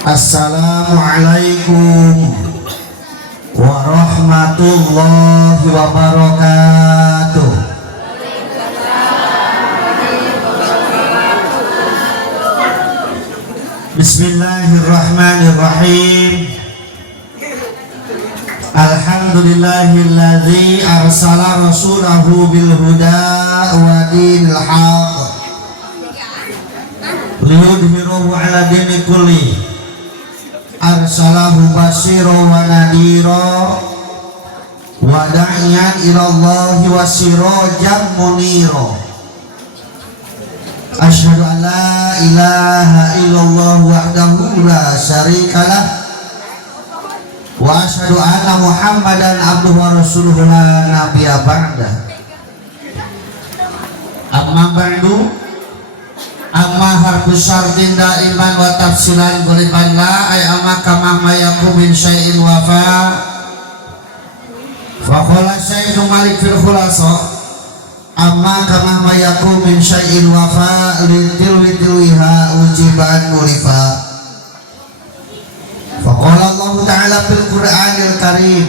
Assalamualaikum warahmatullahi wabarakatuh. Bismillahirrahmanirrahim. Alhamdulillahilladzi arsala rasulahu bil huda wa dinil haq liyudhhirahu ala dini kulli. Arsalahu basyira wa nadhira wa da'iyan ilallahi wa sirajan munira. Asyhadu an la ilaha illallah wahdahu la syarikalah wa asyhadu anna Muhammadan abduhu wa rasuluhu la nabiyya ba'da. Amma ba'du, amma harfus syartin daiman wa tafsilan quriban la ay amma kama mayakum min syai'in wafa. Fa qala Syaikhul Malik fil khulasa amma kama mayakum min syai'in wafa litilwiha ujiban murifa. Fa qala Allah ta'ala fil Qur'anil Karim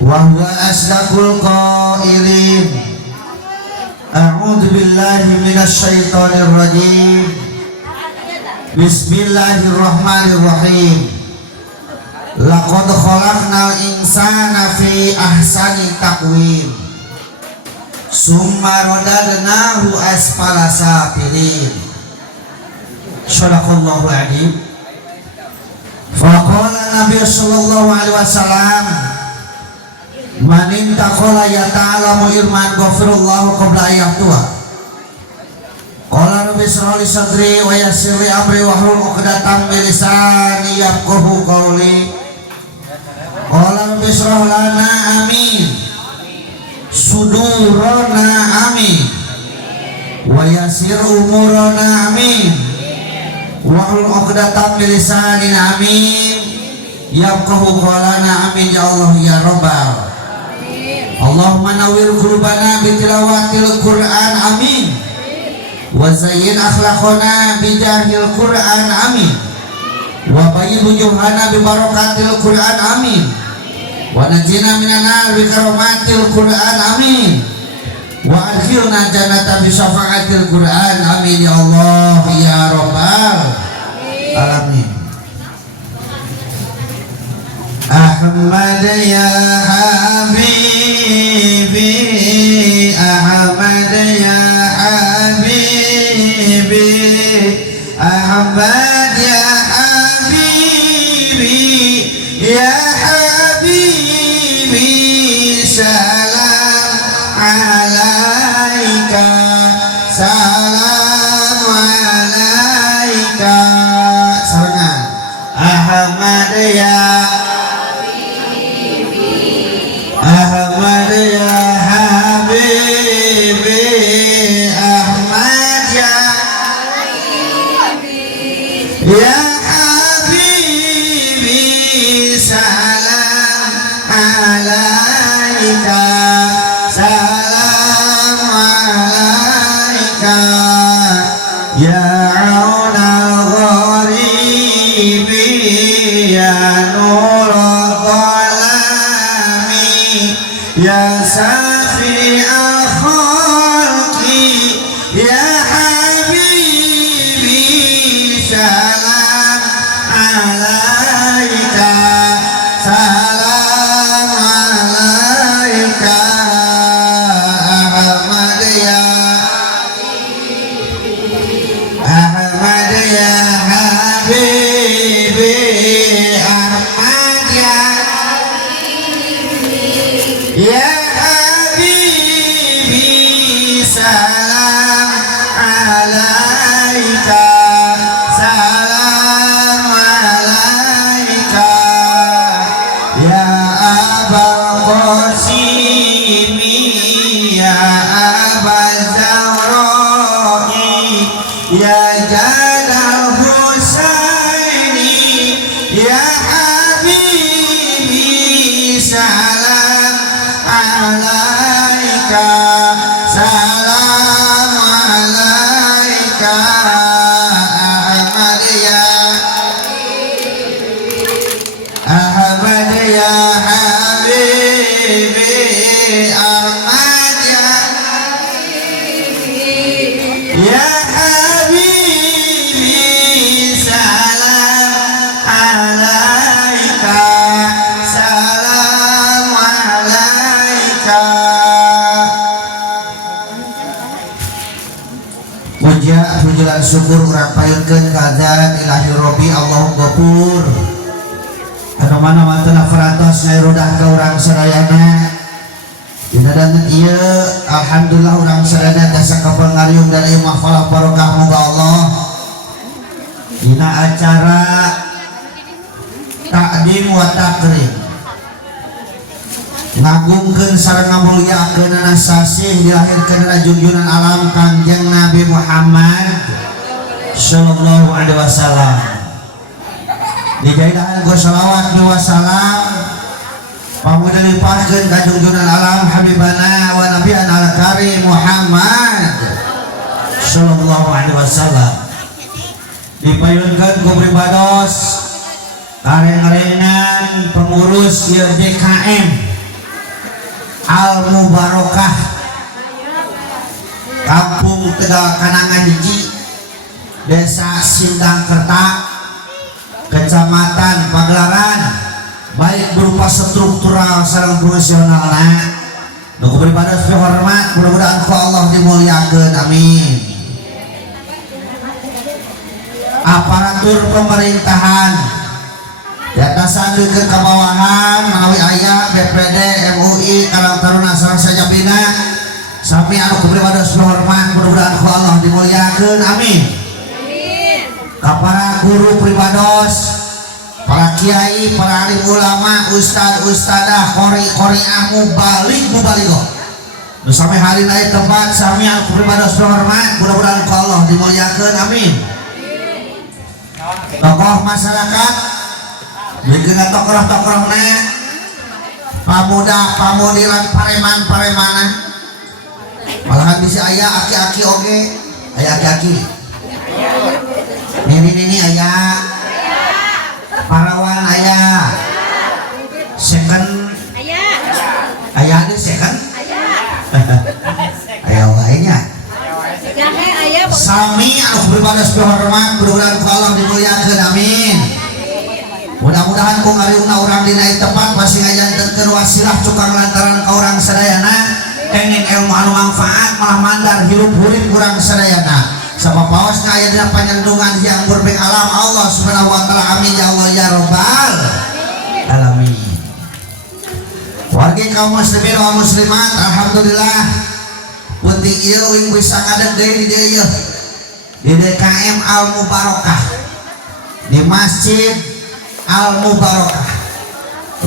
wa huwa asdaqul qailin. A'udzu billahi minasy syaithanir rajim. Bismillahirrahmanirrahim. Laqad khalaqnal insana fi ahsani taqwim. Summa radadnahu asfala safilin. Shadaqallahu adzim. Faqala Nabi sallallahu alaihi wasallam, man intaqala yata'alamu irman ghafirullahu qabla ayyatua. Qala rabbi shrah li sadri wa yassir li amri wahlul 'uqdatam min lisani yafqahu qawli. Qala rabbi shrah lana amin sudurana amin wa yassir umurana amin wahlul 'uqdatam min lisani amin yafqahu qawlana amin ya Allah ya rabbal. Allahumma nawwir qulubana bi tilawatil Qur'an amin wa zayyin akhlaqana bi jahil Qur'an amin wa bayyin wujuhana bi barakatil Qur'an amin wa najina minan nar bi karamatil Qur'an amin wa adkhilna jannata bi syafa'atil Qur'an amin ya Allah ya rabbal alamin. Ahmad ya Habibi, Ahmad ya Habibi, Ahmad ya Habibi, ya Habibi, salam alaika, salam alaika. Sarangan Ahmad ya Ahmad ya Habibi, Ahmad ya Habibi, ya Habibi, salam alaika, salam alaika, ya aunal gharibi, ya nurul ya safi al-khalqi, ya habibi, salam alaika, salam alaika. Ahmad ya Ahmad ya habibi, Ahmad ya ya Habibi, salam alaika, salam alaika, ya Abal Qasimi, ya Abal Zawra'i, ya Jadal Husaini, ya Habibi, salam alaika, salam Ya Habibi salam alaika, salam alaika. Pujian syukur urang payunkeun ka zat ilahi rabbi Allahum ghafur. Anu mana mantena faratos ngairudah ka urang sadayana. Dina danten ieu alhamdulillah urang sadayana dasa kapangariung dan ieu mahfalah barokah moga Allah. Dina acara takdim wa takrim ngagungkeun sareng ngamuliakeun sasih dilahirkeun junjungan alam Kangjeng Nabi Muhammad sallallahu alaihi wasallam. Dijaidahan ku shalawat wa salam pamudah limpahkeun ka junjungan alam habibana wa nabiyana al-karim Muhammad sallallahu alaihi wasallam. Dipayunkeun ku pribados kareng-karengan pengurus ieu DKM Al-Mubarakah Kampung Tegal Kanangan Hiji, Desa Sindangkerta, Kecamatan Pagelaran, baik berupa struktural sareng fungsionalna. Nu beribadah hormat, mudah-mudahan ku Allah dimuliakeun, amin. Aparatur pemerintahan diatasan ke kebawahan menawi aya BPD MUI Karang Taruna sareng sajabina sami anu kubribados hormat mudah-mudahan ku Allah dimuliakeun, amin. Ka para guru pribados, para kiai, para alim ulama, ustad ustadah, qori-qoriah, mubalik-mubalighah nu sami harina ieu tempat sami anu kubribados hormat mudah-mudahan ku Allah dimuliakeun, amin. Tokoh masyarakat bikin tokoh-tokohna pamuda pamudilan pareman-paremana malahan bisa aya aki-aki oge, aya aki-aki nini aya parawan aya second aya di second aya wae sami anu beribadah hormat mudah-mudahan Allah dimuliakeun, amin. Mudah-mudahan ku ngariungna urang dina ieu tempat masih ngajantenkeun wasilah cukang lantaran ka urang sadayana kenging ilmu anu manfaat malah mandar hirup urip urang sadayana sapapaosna aya dina panyandungan yang berbeng alam Allah subhanahu wa taala, amin ya Allah ya rabbal alamin. Wargi kaum muslimin wa muslimat, alhamdulillah penting ieu uing bisa ngadeg deui di dieu di DKM Al-Mubarakah di Masjid Al-Mubarakah.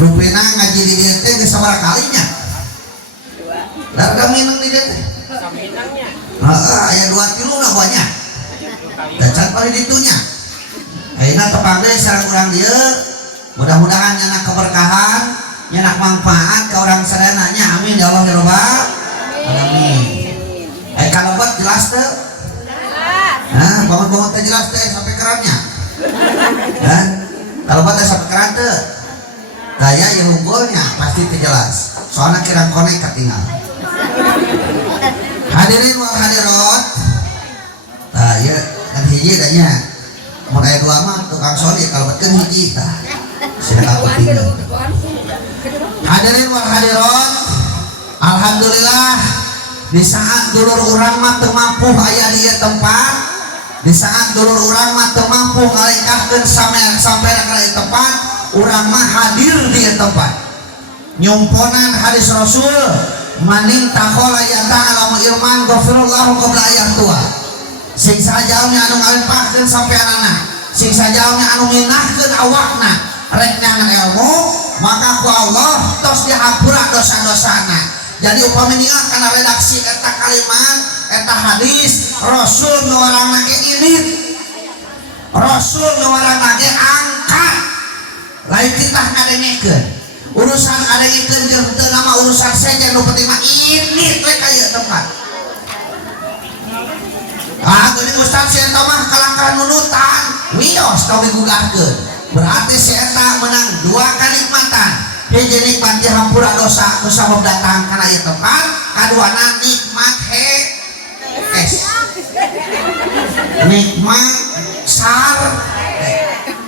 Rupina ngaji di dieu teh geus sabaraha kalinya? Darga minang di dieu teh. Saminangnya. Heeh, aya 2 kilo lah banyak. Dacan pari ditunya. Ayeuna tepang deui sareng urang dieu. Mudah-mudahan nyana keberkahan, nyana manfaat ka urang sadayana nya. Amin ya Allah ya rabbal alamin. Kalebet jelas teu? Nah, bangun-bangun teh jelas teh sampai kerannya. Dan kalau pada sampai keran teh gaya yang unggulnya pasti jelas soalnya kirang konek ketinggal. Hadirin wal hadirat, nah ya kan hiji danya mun aya 2 mah tukang soli kalau betul hiji tah sidak ketinggal. Hadirin wal hadirat, alhamdulillah di saat dulur urang mah teu mampu aya di tempat, di saat dulur urang mah teu mampu ngalengkahkeun sampai ka tempat, urang mah hadir di tempat. Nyumponan hadis Rasul, maning takola ya ta'ala irman ghafirullahu qabla ayyatua. Sing sajauna anu ngalempahkeun sampeanana, sing sajauna anu nginahkeun awakna rek nyangan ilmu, maka ku Allah tos dihampura dosa-dosana. Jadi upami niat kana redaksi eta kalimat eta hadis Rasul ngawarangna ge ilit, Rasul ngawarangna ge angkat, lain titah ngadengekeun urusan ngadengekeun jeung teu nama urusan saja nu penting mah ilit we ka ieu tempat. Geuning ustaz si eta mah kalangkah nunutan wios kau digugahkeun berarti si eta menang 2 kanikmatan. Hiji nikmat dihampura dosa nu sabab datang kana ieu tempat, kaduana nikmat es nikmat sar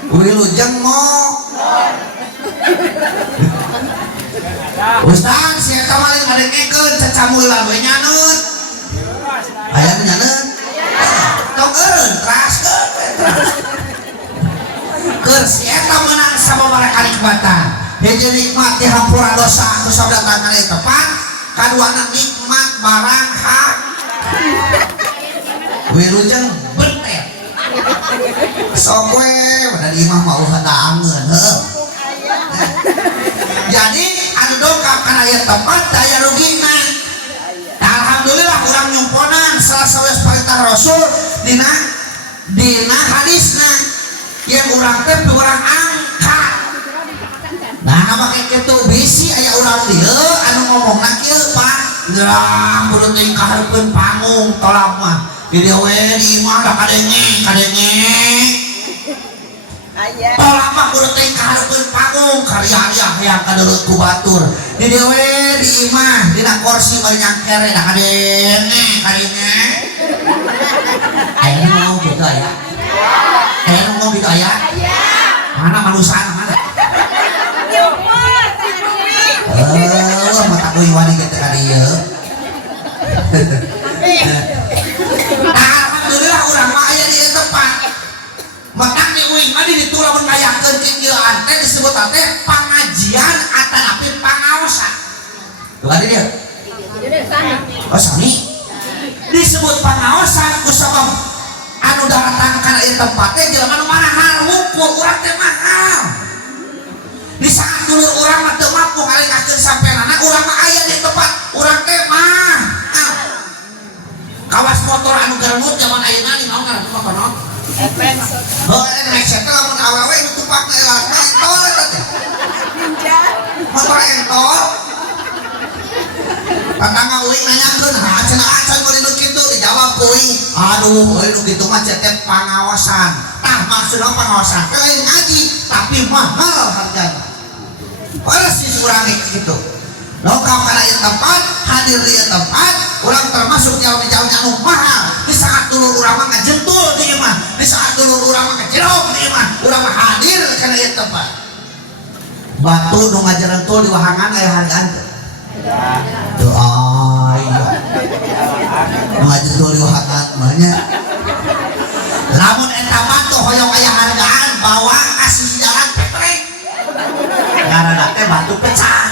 wilujeng mo Ustaz si eta mah ngadengekeun cacamulan we nyaneut aya nu nyaneut tong eureun traskeun keur si eta meunang sababaraha kanikmatan hiji nikmat dihampura dosa anu sabdatang kana tepan kaduana nikmat barang hak wilujeng bentet sok we da di imah mah ulah daangeun heuh jadi anu dongkap kana ieu tempat daya rugina alhamdulillah urang nyumponan salah sawes perintah Rasul dina hadisna yang urang teh urang angkat nah make kitu bisi aya urang dieu anu ngomongna kieu Pak gerang kudu teh kahareupeun panggung tolak mah di dieu we di imah da kadenge tolak mah kudu teh kahareupeun panggung karya hayang kadeuleut ku batur di dieu we di imah dina kursi bari nyangkere da kadenge aya mau gitu aya aya mau gitu aya mana manusia mana mata kuing wani gitu ka dieu alhamdulillah urang mah aya di tempat menang di uing mah ditulah mun ngayakeun kinggieuan teh disebut teh pangajian atanapi pangaosan tuh kan dia oh sami disebut pangaosan ku sabab anu datang kana ieu tempat teh jelema nu mahal hukum urang teh mahal di saat dulur urang mah teu mampu ngalengakeun sampeanana urang mah aya di tempat urang teh mah kawas motor anu garmut zaman ayeuna ni naon ngaranna motor naon oh NMAX teh lamun awewe nu tupakna elasna entol eta teh motor entol Patangga uing nanyakeun ha cenah acan mun nu kitu dijawab ku uing aduh euy nu kitu mah teh pangaosan tah maksudna pangaosan teh lain ngaji tapi mahal hargana persis urang kitu lokal kana ieu tempat hadir di ieu tempat urang termasuk jalmi-jalmi anu mahal di saat dulur urang mah ngajentul di ieu mah di saat dulur urang mah ngajerog di ieu mah urang mah hadir kana ieu tempat batu nu ngajerentul di wahangan aya hargaan teh doa iya ngajentul di wahangan mah nya lamun eta batu hoyong aya hargaan bawa kasih jalan petrek ngaranna teh batu pecah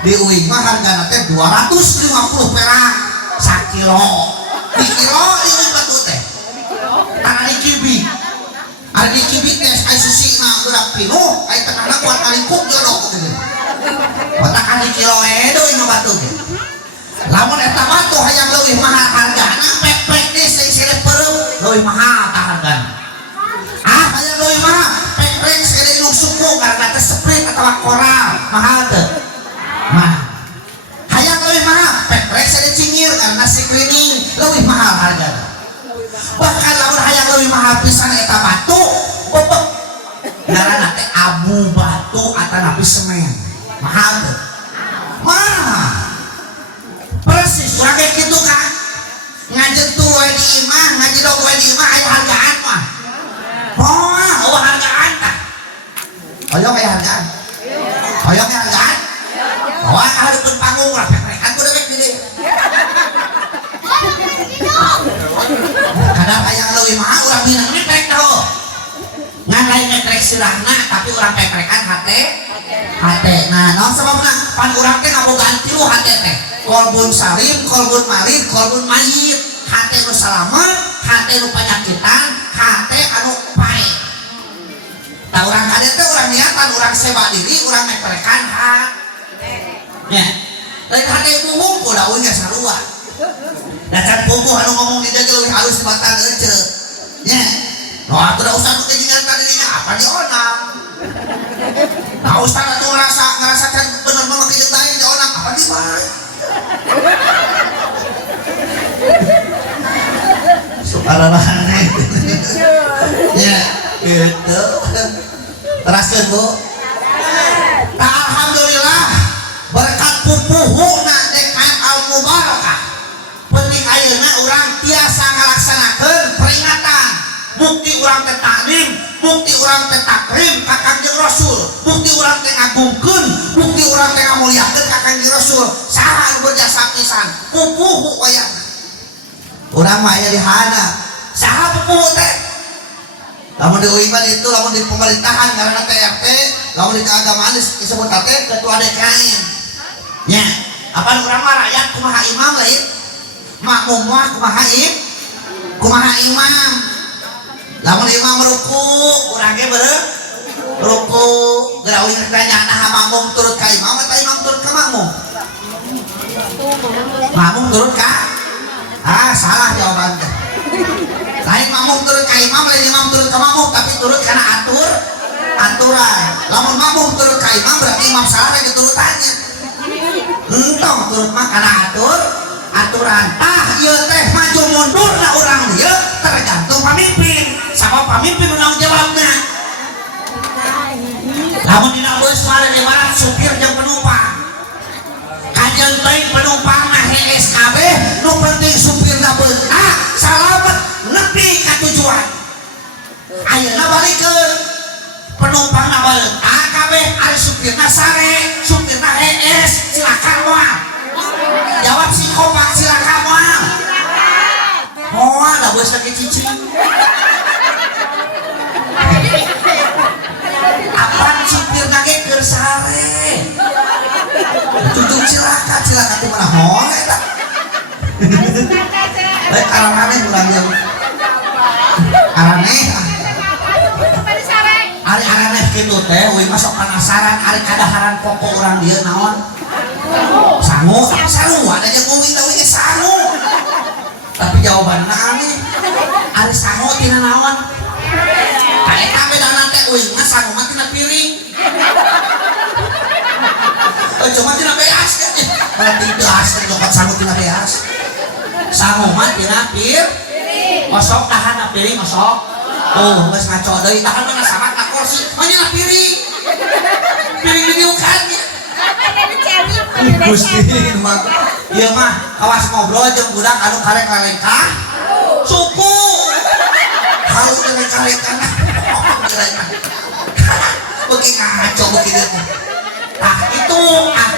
di uing mah hargana teh 250 perak sakilo di kilo di uing batu teh tanah di kibi ada di kibi teh ay susina gerak pinuh ay tengahna kuat kalingkuk jodok gitu otak kali kilo edo ini batu gitu lamun eta batu hayang leuwih mahal hargana pek-pek deh sing perem leuwih mahal tah hargana hayang leuwih mahal pek-pek sele ilung suku karena teh sprit atawa koral mahal teh mah hayang leuwih mahal pek-pek sele cingir karena si cleaning leuwih mahal hargana bahkan lamun hayang leuwih mahal pisan eta batu bebek ngaranna teh abu batu atanapi semen mahal tuh mahal persis urang kayak gitu kan ngajentul we di imah ngajedog we di imah aya hargaan mah moal eueuh hargaan tah hoyong aya hargaan hoyong aya hargaan bawa ka hareupeun panggung urang pek-pekan kudu bek di dieu kadang hayang leuwih mahal urang minang metrek tahu ngan lain metrek sirahna tapi urang pek-pekan hate nah naon sababna pan urang teh ngabogaan tilu hate teh kolbun salim kolbun marid kolbun mayit hate nu salamet hate nu panyakitan hate anu pae tah urang kade teh urang niatan urang seba diri urang meperekan nya lain hate buhung ku daunnya sarua da can pungkuh anu ngomong di dieu leuwih halus batang ece nya nah atuh da usah nu kejingan ka dirinya apa dionang nah ustaz atuh ngerasakan bener mah kieu teh dionang apa di mah subhanallah ya gitu teraskeun Bu alhamdulillah berkat pupuhuna dekat al mubarakah penting ayeuna urang tiasa urang teh takrim ka Kangjeng Rasul, bukti urang teh ngagungkeun, bukti urang teh ngamuliakeun ka Kangjeng Rasul. Saha anu berjasa pisan? Pupuh wayahna. Urang mah aya di hana. Saha pupuh teh? Lamun di UIN itu, lamun di pemerintahan ngaranna TRT, lamun di keagamaan disebut teh ketua DKM. Nya, apa urang mah rakyat kumaha imam lain? Makmum mah kumaha imam. Lamun imam ruku, urang ge beureuh ruku, geura uing tanya nah makmum turut ka imam atau imam turut ka makmum? Makmum turut ka? Salah jawaban teh. Lain makmum turut ka imam, lain imam turut ka makmum, tapi turut kana aturan. Lamun makmum turut ka imam berarti imam salah lagi turutannya. Entong turut mah kana aturan. Ieu teh maju mundurna urang ieu tergantung pamimpin. Sama pamimpin tanggung jawabna. Lamun dina bus mah di barat supir jeung penumpang. Kajeun teuing penumpang mah hees kabeh, nu penting supirna beunah salamet nepi ka tujuan. Ayeuna balikeun penumpangna beunah kabeh ari supirna sare, supirna hees, silakan moal. Jawab si kompak silakan moal. Moal da bus lagi cicing. Apaan supirna ge keur sare. Tujuh cilaka teh mana moal eta. Baik araneh urang yang araneh. Ari araneh kitu teh we masuk penasaran ari kadaharan pokok urang dieu naon? Sangu, apa sangu? Ada yang ngomongin tahu ini sangu. Tapi jawabannya aneh. Ari sangu tina naon? Kayak kami dan nanti uing mah sangu mah tina piring. Cuma tina beas kan? Berarti beas kan dapat sangu tina beas. Sangu mah tina piring. Masuk tahan na piring masuk. Tuh, geus ngaco deui tahan mah sama na kursi, mah nya piring. Piring didiukannya. Gusti mah ieu mah awas ngobrol jeung budak anu karek-kareka suku haus karek-kareka beuki ngaco beuki dieu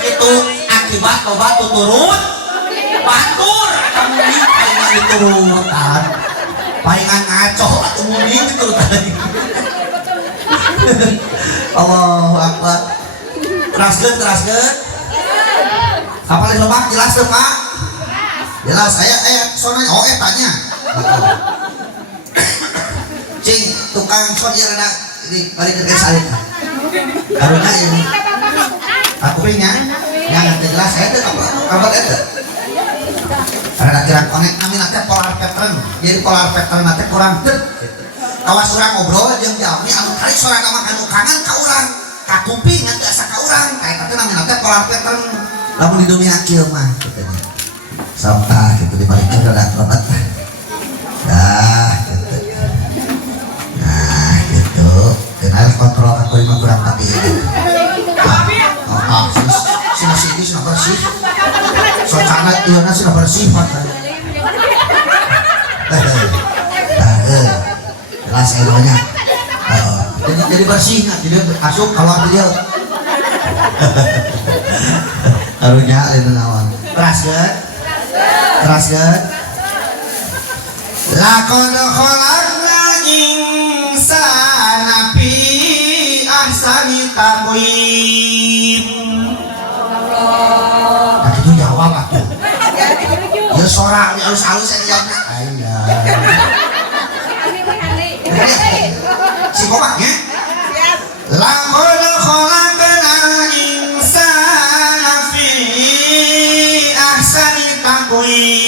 itu akibat loba tuturut batur kamu nih palingan diturutan palingan ngaco atuh mending diturutan Allahu Akbar. Teraskeun kapal lebak jelas tuh Pak? Jelas. Saya soalnya tanya cing tukang son ya rada balik ke salib karena ini aku punya yang jelas saya tuh kabar itu karena kira konek kami nanti polar pattern jadi polar pattern nanti kurang kawas orang ngobrol jeung jami anu kali suara nama anu kangen ka urang kakuping ngan asa ka urang kayak tapi namanya teh polar pattern lamun di dunia kieu mah kitu nya sampah kitu di balik ada lebat gitu nah gitu kenal kontrol aku lima kurang hati ini si nasi ini sudah bersih soalnya iya nasi sudah bersih jelas elonya jadi bersih jadi masuk keluar dia karunya itu nawan keras kan lakon kholaqna insana fi ahsani taqwim. Nah itu jawab atuh ya sorak halus-halus yang jawabnya si kopaknya lakon kholaqna insana fi ahsani taqwim.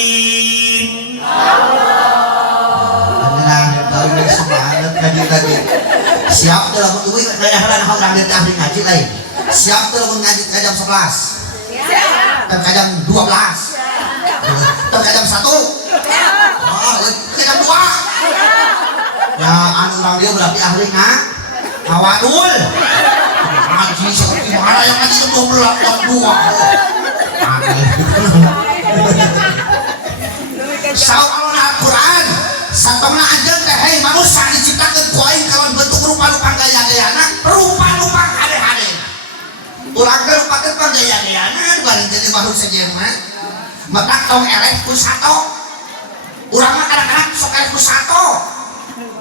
Tadi siap dalam menunggu kadang-kadang orang dari ahli ngaji lain siap dalam ngaji ke jam 11 dan ke jam 12 dan ke jam 1 ke jam 2 ya anu orang dia berarti ahli ngawadul ngaji seperti mana yang ngaji jam 12 jam 2 Saul Al-Quran satongna aja teh hei manusia diciptakeun ku aing kalau bentuk rupa-rupa urang teh pakai pagaya-gayanan bareng jadi baru saja mah matak tong eleh ku sato urang mah kadang-kadang sok eleh ku sato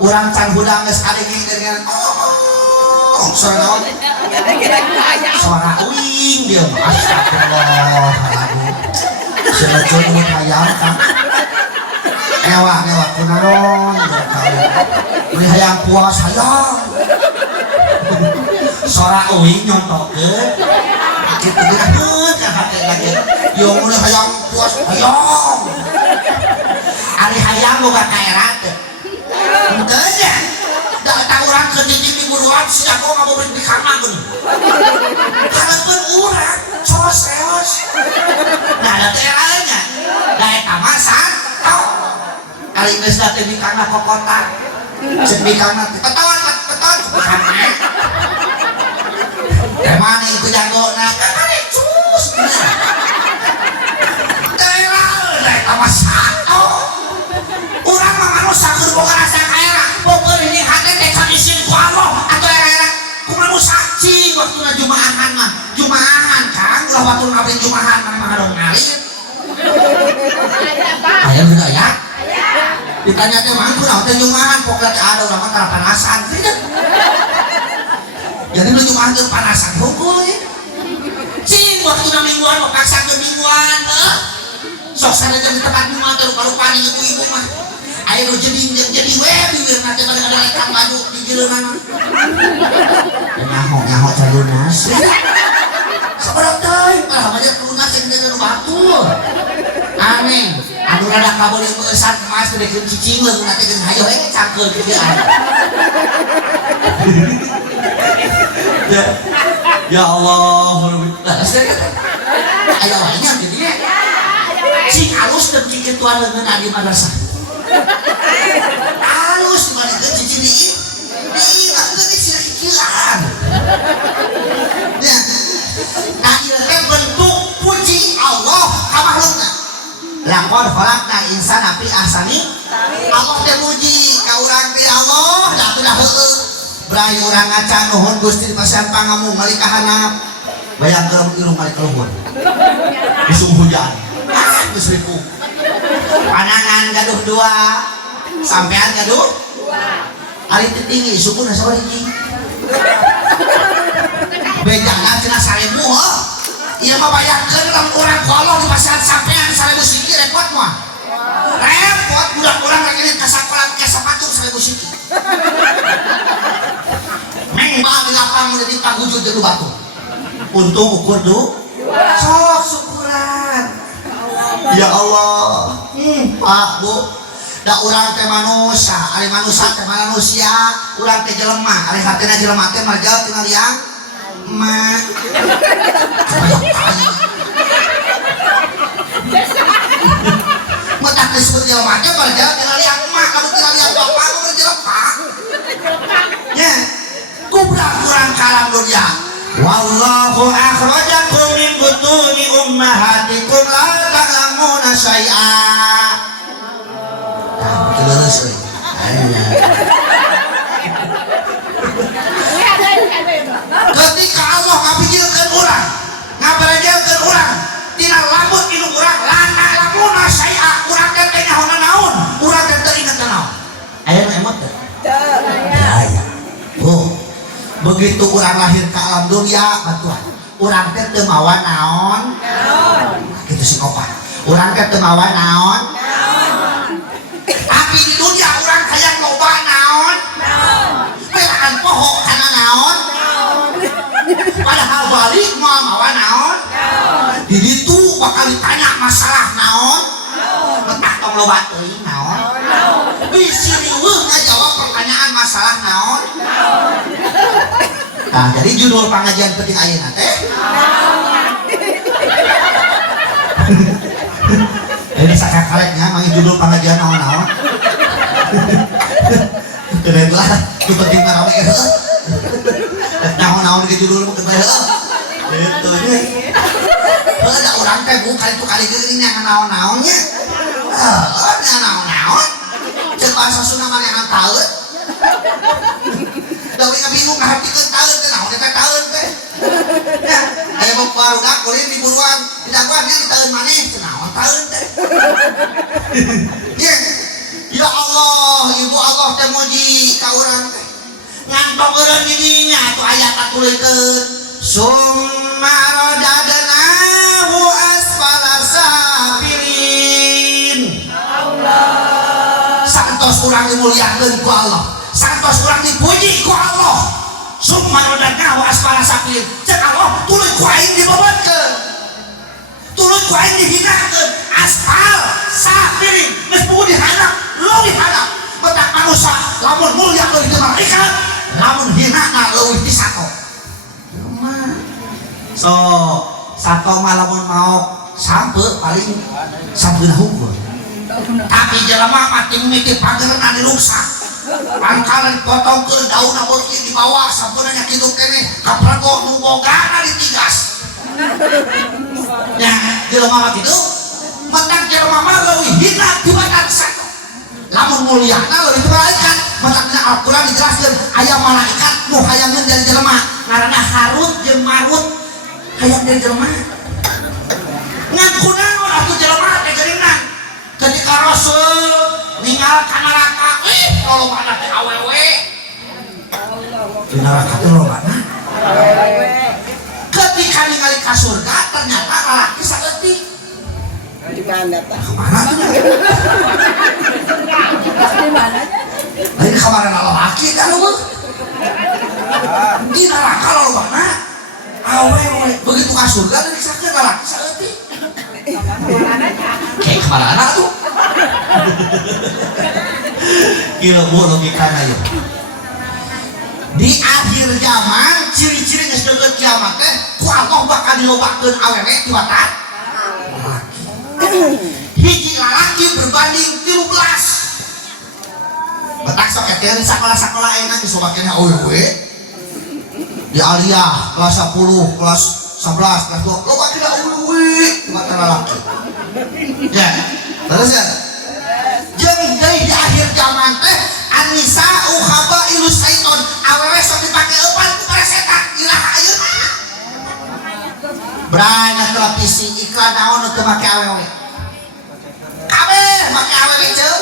urang can hudang geus adeging dengan suara naon suara uing dia astagfirullahaladzim selecun buat hayam kan mewah kunaon beli hayam puas hayam suara uing nyontokeun kitu geus ka hate lagi yo mulai hayam puas hayam ari hayam boga kaerat henteu nya da urang ke di buruan si jago ngabau di kana geun hareupeun urang cos nah da teh nya da eta mah sato ari geus da teh di kana kokotan ceuk di kana peton kana teh mani ku jago na kana cus teh da eta mah sato urang mah manusia keur boga rasa kaera pokeur ini hate teh can isin ku Allah atuh era manusia cing waktuna jumaahan mah jumaahan Kang ulah batur ngabri jumaahan mana ngadong ngalir aya bener ya ditanya teh mah kunaon teh jumaahan pokoknya teh ada urang mah tara panasan jadi lu jumaahan teh panasan hungkul ya cing waktuna mingguan mah paksakeun mingguan sok sareja di tempat mingguan teh rupa-rupana ibu-ibu mah aya nu jadi bibirna teh kadang-kadang ikan baju di jeureunana nyaho calunas sabarang teuing tah mah lunas jeung dengan batul aneh anu rada kabeuleung beusat emas teh dikeun cicing leung teh geus hayo cangkeul kieu ya Allah aya wae nya kitu nya cing alus teu kikituan leungeun adi madrasah halus dibandingkan cici di maksudnya ini sila kikilan ya akhirnya bentuk puji Allah ka makhlukna lakon kholaqna insana fi ahsani Allah teh muji ka urang teh Allah da teu heueuh brai urang ngaca nuhun Gusti dipasihan pangamu malik ka handap bayang keur irung malik keluhur disung hujan geus ripuh panangan gaduh dua sampean gaduh ari teu tinggi suku na sabar hiji bejana cenah 1000 heuh ieu mah bayangkeun lamun urang ku Allah dipasihan sampean 1000 siki repot mah repot budak urang rek ka sakola ke sepatu 1000 siki meng ba di lapang udah dipagujud jeung batu untung ukur sok syukuran ya Allah Pak Bu da urang teh manusia ari manusia teh manusia urang teh jelema ari hatena jelema teh marjal tina liang emak mata disebut jelema teh marjal tina liang emak lamun tina liang bapak nu jelema nya kubrak urang kalam dunya wallahu akhrajakum min butuni ummahatikum la ta'lamuna syai'a terus ketika Allah ngabijilkeun urang ngabarejelkeun urang tina lamun indung urang la ta'lamuna syai'a urang teh teh nyaho naon urang teh teu inget naon aya nu emot teh aya begitu urang lahir ke alam dunia batuan urang teh teu mawa naon kitu si kopa urang teh teu mawa naon tapi di dunia urang hayang loba naon perakan poho kana naon padahal balik mah mawa naon di ditu bakal ditanya masalah naon entah tong loba teuing naon bisi riweuh ngajawab pertanyaan masalah naon nah jadi judul pengajian penting ayeuna teh ini sakakaleknya mangi judul pengajian naon-naon keren lah itu penting rame heuh naon-naon ke judul mah kebae heuh gitu nya heuh da urang teh bu kali tu kali geuning nya naon-naon nya nya naon-naon ceuk bahasa Sunda manehan taeut da we bingung ngahartikeun taeut teh naon eta taeut teh barudak kulit di buruan didaguannya di tahun maneh senawan tahun teh. Ya Allah, ibu Allah teh muji ka urang teh. Ngantok eureun didinya atuh aya tatulikeun summa radadnahu asfala safilin. Allah. Santos urang dimuliakeun ku Allah, santos urang dipuji ku Allah. Summa radadnahu asfala safilin. Cek Allah tuluy ku aing dibobotkeun. Tuluy ku aing dihinakeun. Asfal safilin geus puguh dihandap, leuwih handap. Betak manusia lamun mulia leuwih ti malaikat, lamun hinana leuwih ti sato. So sato mah lamun mau sampe paling sampeuna hungkul. Tapi jelema mah ting miti pageurna dirusak. Pangkalan potongkeun daunna beuki di bawah sampeuna nya kitu keneh kaprago nu bogana ditigas. Ya, jelema mah kitu. Menang jelema mah leuwih hina tibatan sato. Lamun mulyana leuwih ti malaikat. Matangna Al-Qur'an dijelaskeun aya malaikat nu hayangeun dari jelema ngaranna Harut jeung Marut. Hayang dari jelema. Ngan kunaon atuh jelema teh geuningan. Ketika Rasul ninggal ka neraka, lolobana teh awewe. Di neraka teh lolobana. Ketika ningali ka surga ternyata lalaki saeutik. Di mana tah? Mana tuh? Di mana aja? Ini kamar lalaki kan lu? Di neraka lolobana. Awewe begitu ka surga dan disangka lalaki saeutik. Kayak kemana anak tuh? Gila bu logikanya yuk. Di akhir zaman ciri-ciri geus deukeut kiamat teh ku Allah bakal dilobakeun awewe ti watak hiji lalaki berbanding 13. Betak sok eta di sakola-sakola ayeuna geus lobakeun awewe. Di aliyah kelas 10, kelas 11, kelas 12 lobakeun awewe ti watak lalaki. Ya, terus ya. Jeung deui di akhir zaman teh Anisa ukhaba ilus syaiton awewe sok dipake eupan ku para setan ilaha ayeuna. Brana televisi iklan naon nu teu make awewe. Kabeh make awewe ceuk.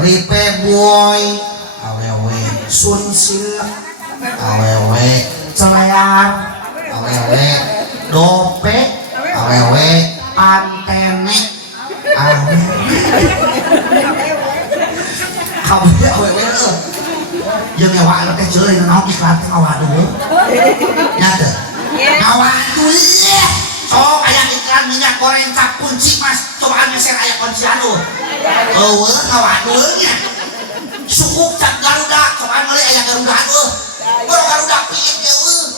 Ripe boy awewe, sunsil awewe, celayar awewe, dope awewe, pantene awewe. Kabeh awewe eueuh. Jeung nyawa teh ceuleuh naon iklan teh ngawadul. Nya teh. Ngawadul. Sok aya iklan minyak goreng cap kunci Mas, cobaan meser aya kuncianur. Eueuh ngawadul nya. Sukuk cap Garuda, cobaan meuli aya Garuda eueuh. Boro Garuda piit eueuh.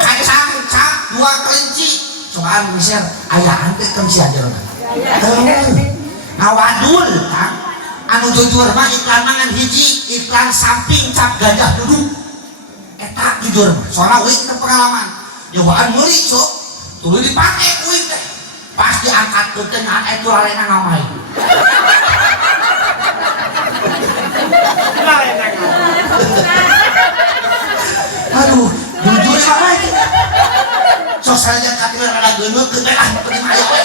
Kacang cap 2 kelinci, cobaan meser aya henteu kuncian jelema. Ngawadul kan. Anu jujur mah iklan mangan hiji iklan samping cap gajah duduk eta jujur mah soalnya uing teh pengalaman nyobaan meuli sok tuluy dipake uing teh pas diangkat teh ngan eta lalena ngamai aduh jujur sama itu sok saja katil rada geuneuh teh ah peuting aya we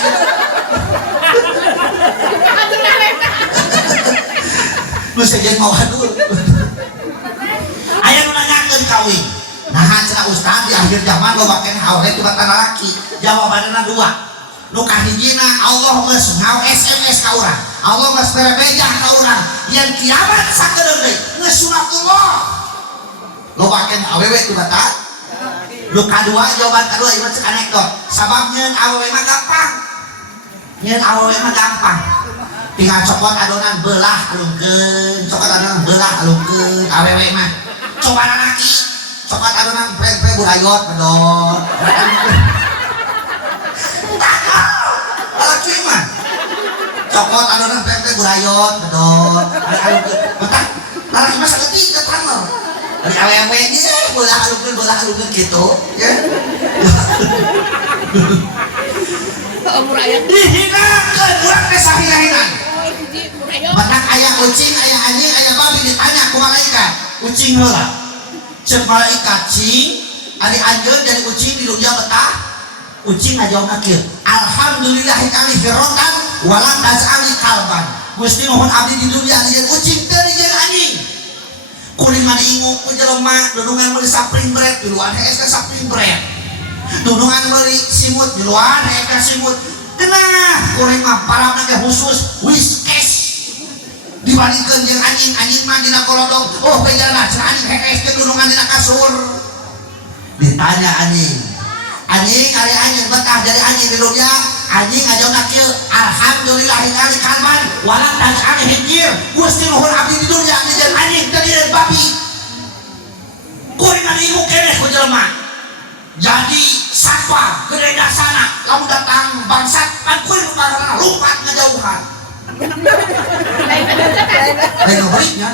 mesti jeung mawadul. Aya nu nanyakeun kawin. Nahan cenah ustaz di akhir zaman lobakeun hawe ti batan lalaki. Jawabanna 2. Nu kahijina Allah geus ngau SMS ka urang. Allah geus berebejah ka urang. Yen kiamat sakedeung deui geus sunatullah. Lobakeun awewe ti batan. Nu kadua jawaban kadua ieu cek anekdot. Sabab nyeun awewe mah gampang. Nyeun awewe mah gampang. Tinggal cokot adonan belah alungkeun, cokot adonan belah alungkeun, awewe mah coba lalaki, cokot adonan pre burayot bedol. Lalaki mah cokot adonan pre burayot bedol, alungkeun. Betak lalaki mah saeutik ketamel. Dari awewe ge belah alungkeun kitu, ya. Dihinakeun urang teh sahina-hinan. Betak aya kucing, aya anjing, aya babi ditanya ku malaikat. Kucing heula. Ceuk malaikat cing, ari anjeun jadi ucing di dunia betah ucing ngajawabna kieu alhamdulillahi kali hirotan walam tas'ali kalban Gusti mohon abdi di dunia dijieun ucing teu dijieun anjing kuring mah diingu ku jelema dudungan meuli sapring bread di luar hees ka sapring bread dudungan meuli simut di luar hees ka simut tenang kuring mah parabna ge khusus Whiskas dibandingkeun jeung anjing mah dina kolodong oh bejalan cenah anjing hees jeung dudungan dina kasur ditanya anjing ari anjing betah jadi anjing di dunia anjing ngajawabna kieu alhamdulillahi kali kalban walam tas'ali hijir Gusti nuhun abdi di dunia dijieun anjing teu dijieun babi kuring ngadiingu keneh ku jelema jadi satwa gede dasana lamun datang bangsat kan kuring parana lumpat ngajauhan lain ngobrolnya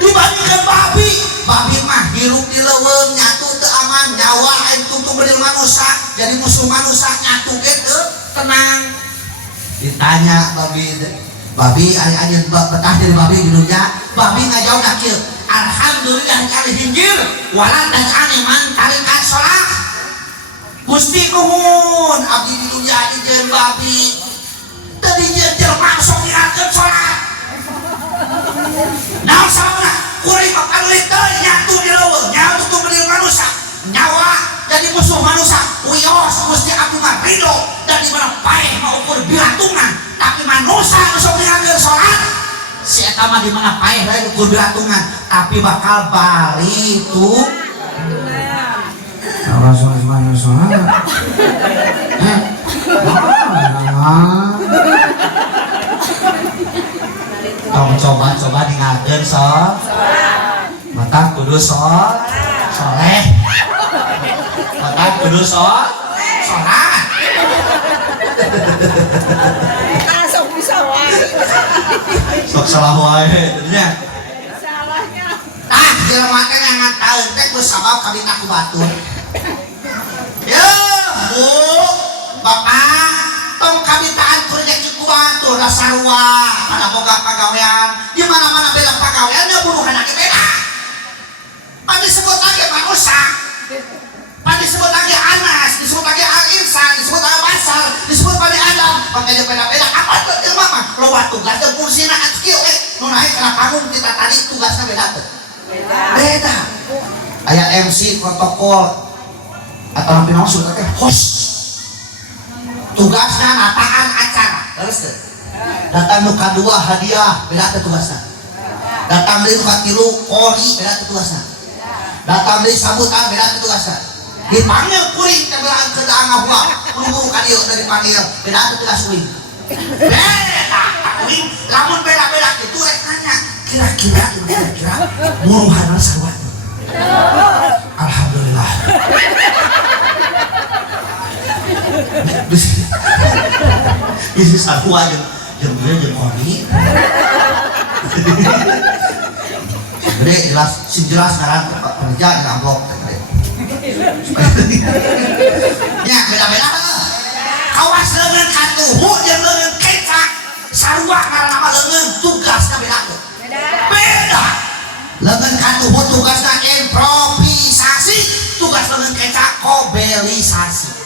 dibandingkan babi mah hirup di leuweung nyatu teu aman nyawa aing tungtung bener manusia jadi musuh manusia nyatu ge teu tenang ditanya babi ari anjeun betah jadi babi di dunia babi ngajawabna kieu alhamdulillah kali hinggir walan tas'ani man tarikat sholat Gusti nuhun abdi di dunia dijieun babi teu dijieun jelema sok diakeun sholat naon sababna kuring mah panulit teuing nyatu di leuweung nyatu tu bener manusia nyawa jadi musuh manusia wios Gusti abdi mah ridho dan di mana paeh mah ukur bilatungan tapi manusia nu sok diakeun sholat si eta mah di mana paeh lain ukur bilatungan tapi bakal bali tu Rasul semuanya sholat coba dengarkan sholat mata kudu soleh mata kudu sholat sok bisa wae sok salah wae tentunya jelema teh ngantaeun teh ku sabab kabita ku batur ya Bu Bapak tong kabitaan ku rezeki ku batur dasarua kada boga pagawean di mana-mana beda pagawean ya buruhan lagi beda pan disebut lagi manusia pan disebut lagi Anas disebut lagi Al-Insan disebut lagi Basal disebut lagi Adam makanya beda-beda apa tuh jelema mah loba tugas teh fungsina kieu nu naik kana panggung kita tadi tugasna beda teh beda aya MC protokol atau nabi maksud teh host tugasna nataan acara terus teh datang nu kadua hadiah beda teh tugasna datang deui nu katilu kori beda teh tugasna datang deui sambutan beda teh tugasna dipanggil kuring teh belaan ke daang ahwa buru-buru ka dieu teh dipanggil beda teh tugas kuring beda kuring lamun beda-beda kitu rek nanya kira-kira muruhanna sarua alhamdulillah bisa sarua jeung koni gede jelas sing jelas sekarang kerja di amplop gede nya beda-beda kawas leungeun katuhu jeung leungeun kecak sarua ngaranna mah leungeun tugasna beda beda leungeun katuhu tugasna improvisasi tugas leungeun kecak kobelisasi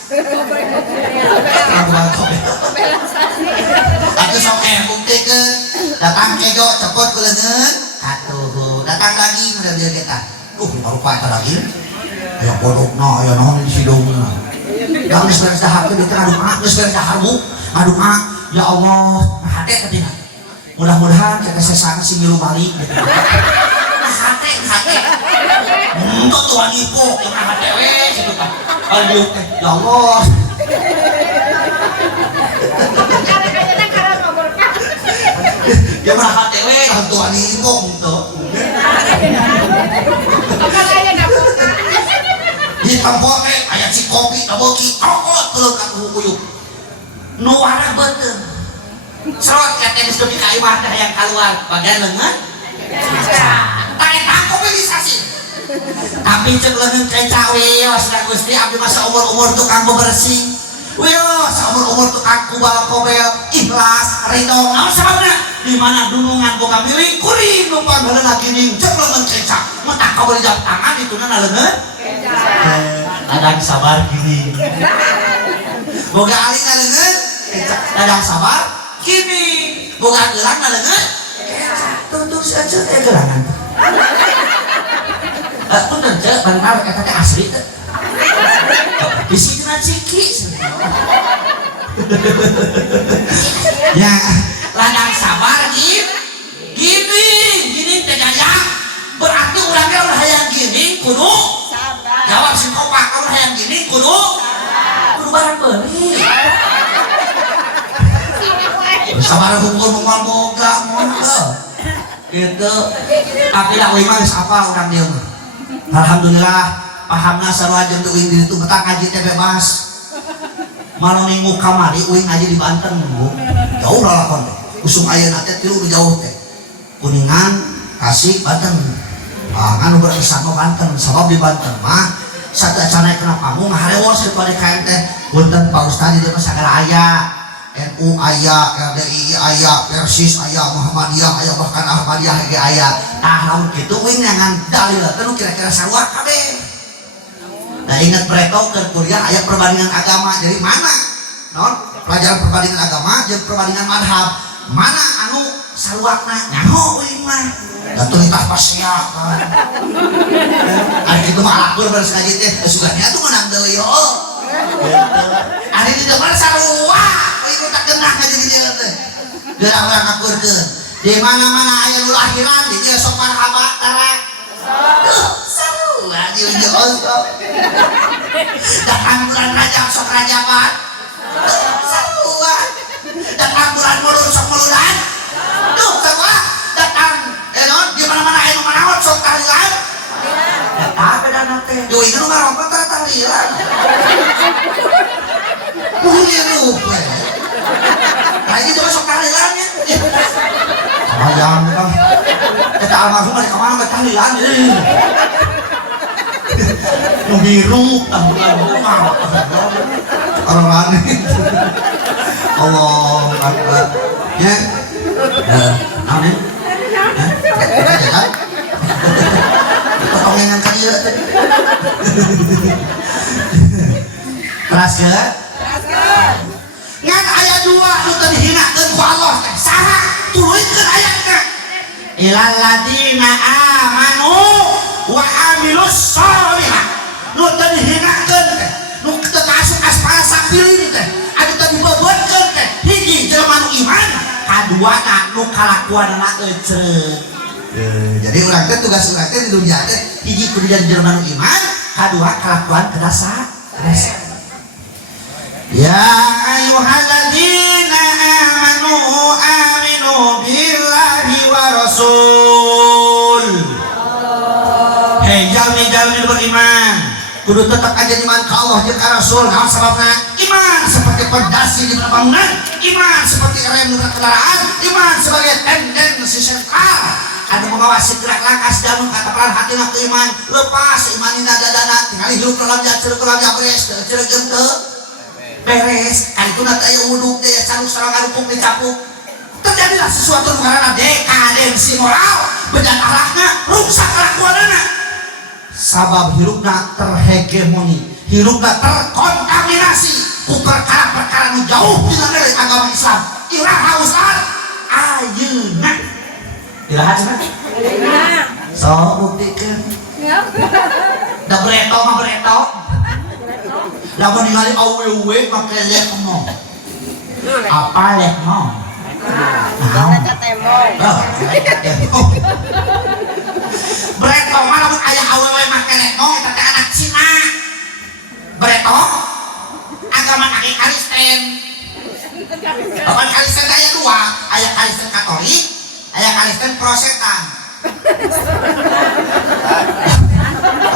atuh sok buktikeun datang kejo cepot ku leungeun katuhu datang lagi model dia kita rupa eta lagi aya bodogna aya naon di sidungna da geus beres dahar teh kita geus beres dahar Bu ngadua ya Allah hade teh mudah-mudahan kita sesana si milu balik hate untuk tuan ibu yang hate we gitu kan aduh ya Allah ya mana hate we kalau tuan ibu gitu di kampung ayat si kopi taboki rokok telur katuhu kuyuk nu warna beuteung serot kata geus dupi ka ibadah yang keluar bagian leungeun tak eta komunikasi tapi cek leungeun keca wios da Gusti abdi masa umur-umur tukang bebersih wios umur-umur tukang kubal kobel ikhlas ridho naon sababna di mana dunungan boga miring kuring numpang heula geuning cek leungeun kecap mata kabel jam tangan itu na leungeun dadang sabar gini boga aling na leungeun kecap dadang sabar gini boga gelang na leungeun kecap tuntut saja gelangan punten cek benar eta teh asli teh bisikna ciki ya ladang sabar gini teh dayang berarti urangnya ulah hayang gini kudu jawab si kopak ulah hayang gini kudu barang beuli sabar hukum moal boga gitu tapi dak we mah geus apa urang dieu mah alhamdulillah pahamna sarua jeung teu itu betah ngaji teh bebas malam minggu kamari uing ngaji di Banten bu jauh lah lakon teh usung ayeuna teh tilu jauh teh Kuningan Tasik Banten nganu berkesan mah Banten sabab di Banten mah satu acara kena panggung ngaharewos kitu ade kaen teh punten Pak Ustaz di mah sagala aya NU aya, LDI aya, Persis aya, Muhammadiyah aya, bahkan Ahmadiyah ge aya. Tah lamun kitu uing nyangan dalil teh nu kira-kira sarua kabeh. Nah ingat mereka ke kuliah aya perbandingan agama jadi mana? Non pelajaran perbandingan agama jeung perbandingan madhab mana anu saluakna nyaho uing mah. Da tulitas pasya kan. Ari kitu mah akur beres ngaji teh suganya tuh menang deui yo. Ari di depan sarua uing tak genah ngaji di dieu teh. Geura urang akurkeun. Di mana-mana aya nu lahiran di dieu sok marhabat tarek. Sarua di dieu osok. Datang bulan Rajab sok Rajaban. Sarua. Datang bulan Mulud sok Muludan. Duh, sarua. Datang non di mana-mana aya nu manaon sok tahlilan. Eta bedana teh. Yo ieu nu ngarongkot tahlilan. Punya lupa. Lagi itu sok tahlilan nya. Bayang kan. Eta almarhum di kamana mah tahlilan. Nu biru tahlilan rumah. Orang aneh. Allah Akbar. Ya. Amin. Jangan. Potongan ka dieu teh. Keras ke? Ngan aya dua nu teu dihinakeun ku Allah teh. Saha? Turunkeun ayatna. Ilal ladina amanu wa amilus sholihat. Nu teu dihinakeun teh. Nu teu kaasup aspal sapilin teh. Anu teu dibebeutkeun teh. Hiji jelema nu iman, kaduana nu kalakuanna eceuk. Jadi urang teh tugas urang teh di dunia teh hiji kudu jadi jelema nu iman, kadua kalakuan kedasa. Ya ayyuhalladzina aminu billahi wa rasul. Hei jalmi-jalmi beriman kudu tetap aja iman ke Allah jeung ka Rasul. Naon sababna? Iman seperti pondasi di bangunan, iman seperti rem di kendaraan, iman sebagai tendensi sentral anu mengawasi gerak langkas danung katakan hatina ke iman lepas imanina dadana tinggal hirup dalam jatuh dalam beres ceureugeun teu beres kaituna teh aya uduk teh sarung sareng ngarupuk dicapuk terjadilah sesuatu nu ngaranna dekadensi moral bedan akhlakna rusak kelakuanna sabab hirupna terhegemoni hirupna terkontaminasi ku perkara-perkara nu jauh tina dari agama Islam iraha Ustaz ayeuna iraha cenah sok buktikeun da breto mah breto lamun ningali awewe make lek mong apa lek mong nah breto mah lamun aya awewe make lek mong eta teh anak Cina breto agama aki Kristen Bapak Kristen aya dua aya Kristen Katolik aya Kristen Protestan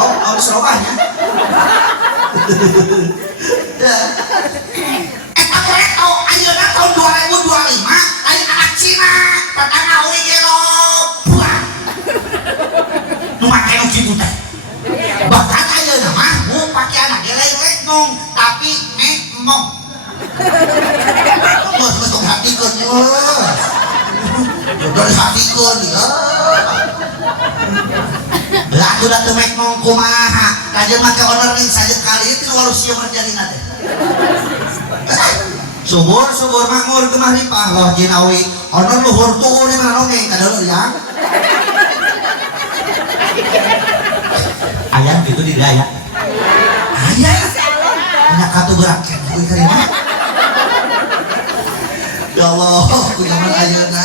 oh diserobahnya eta breto ayeuna tahun 2025 lain anak Cina tetangga we ge loba nu make nu kitu teh bahkan ayeuna mah mun pake anak ge lain lekmong tapi memong geus hatikeun udah temek mong kumaha kajian make ordering saja kali itu walau siap terjadi nanti subur makmur kemari pahloh jinawi honor luhur tuh di mana nongeng kadang ya ayam gitu di daya ayam punya kartu beraket gue terima ya Allah aku zaman ayana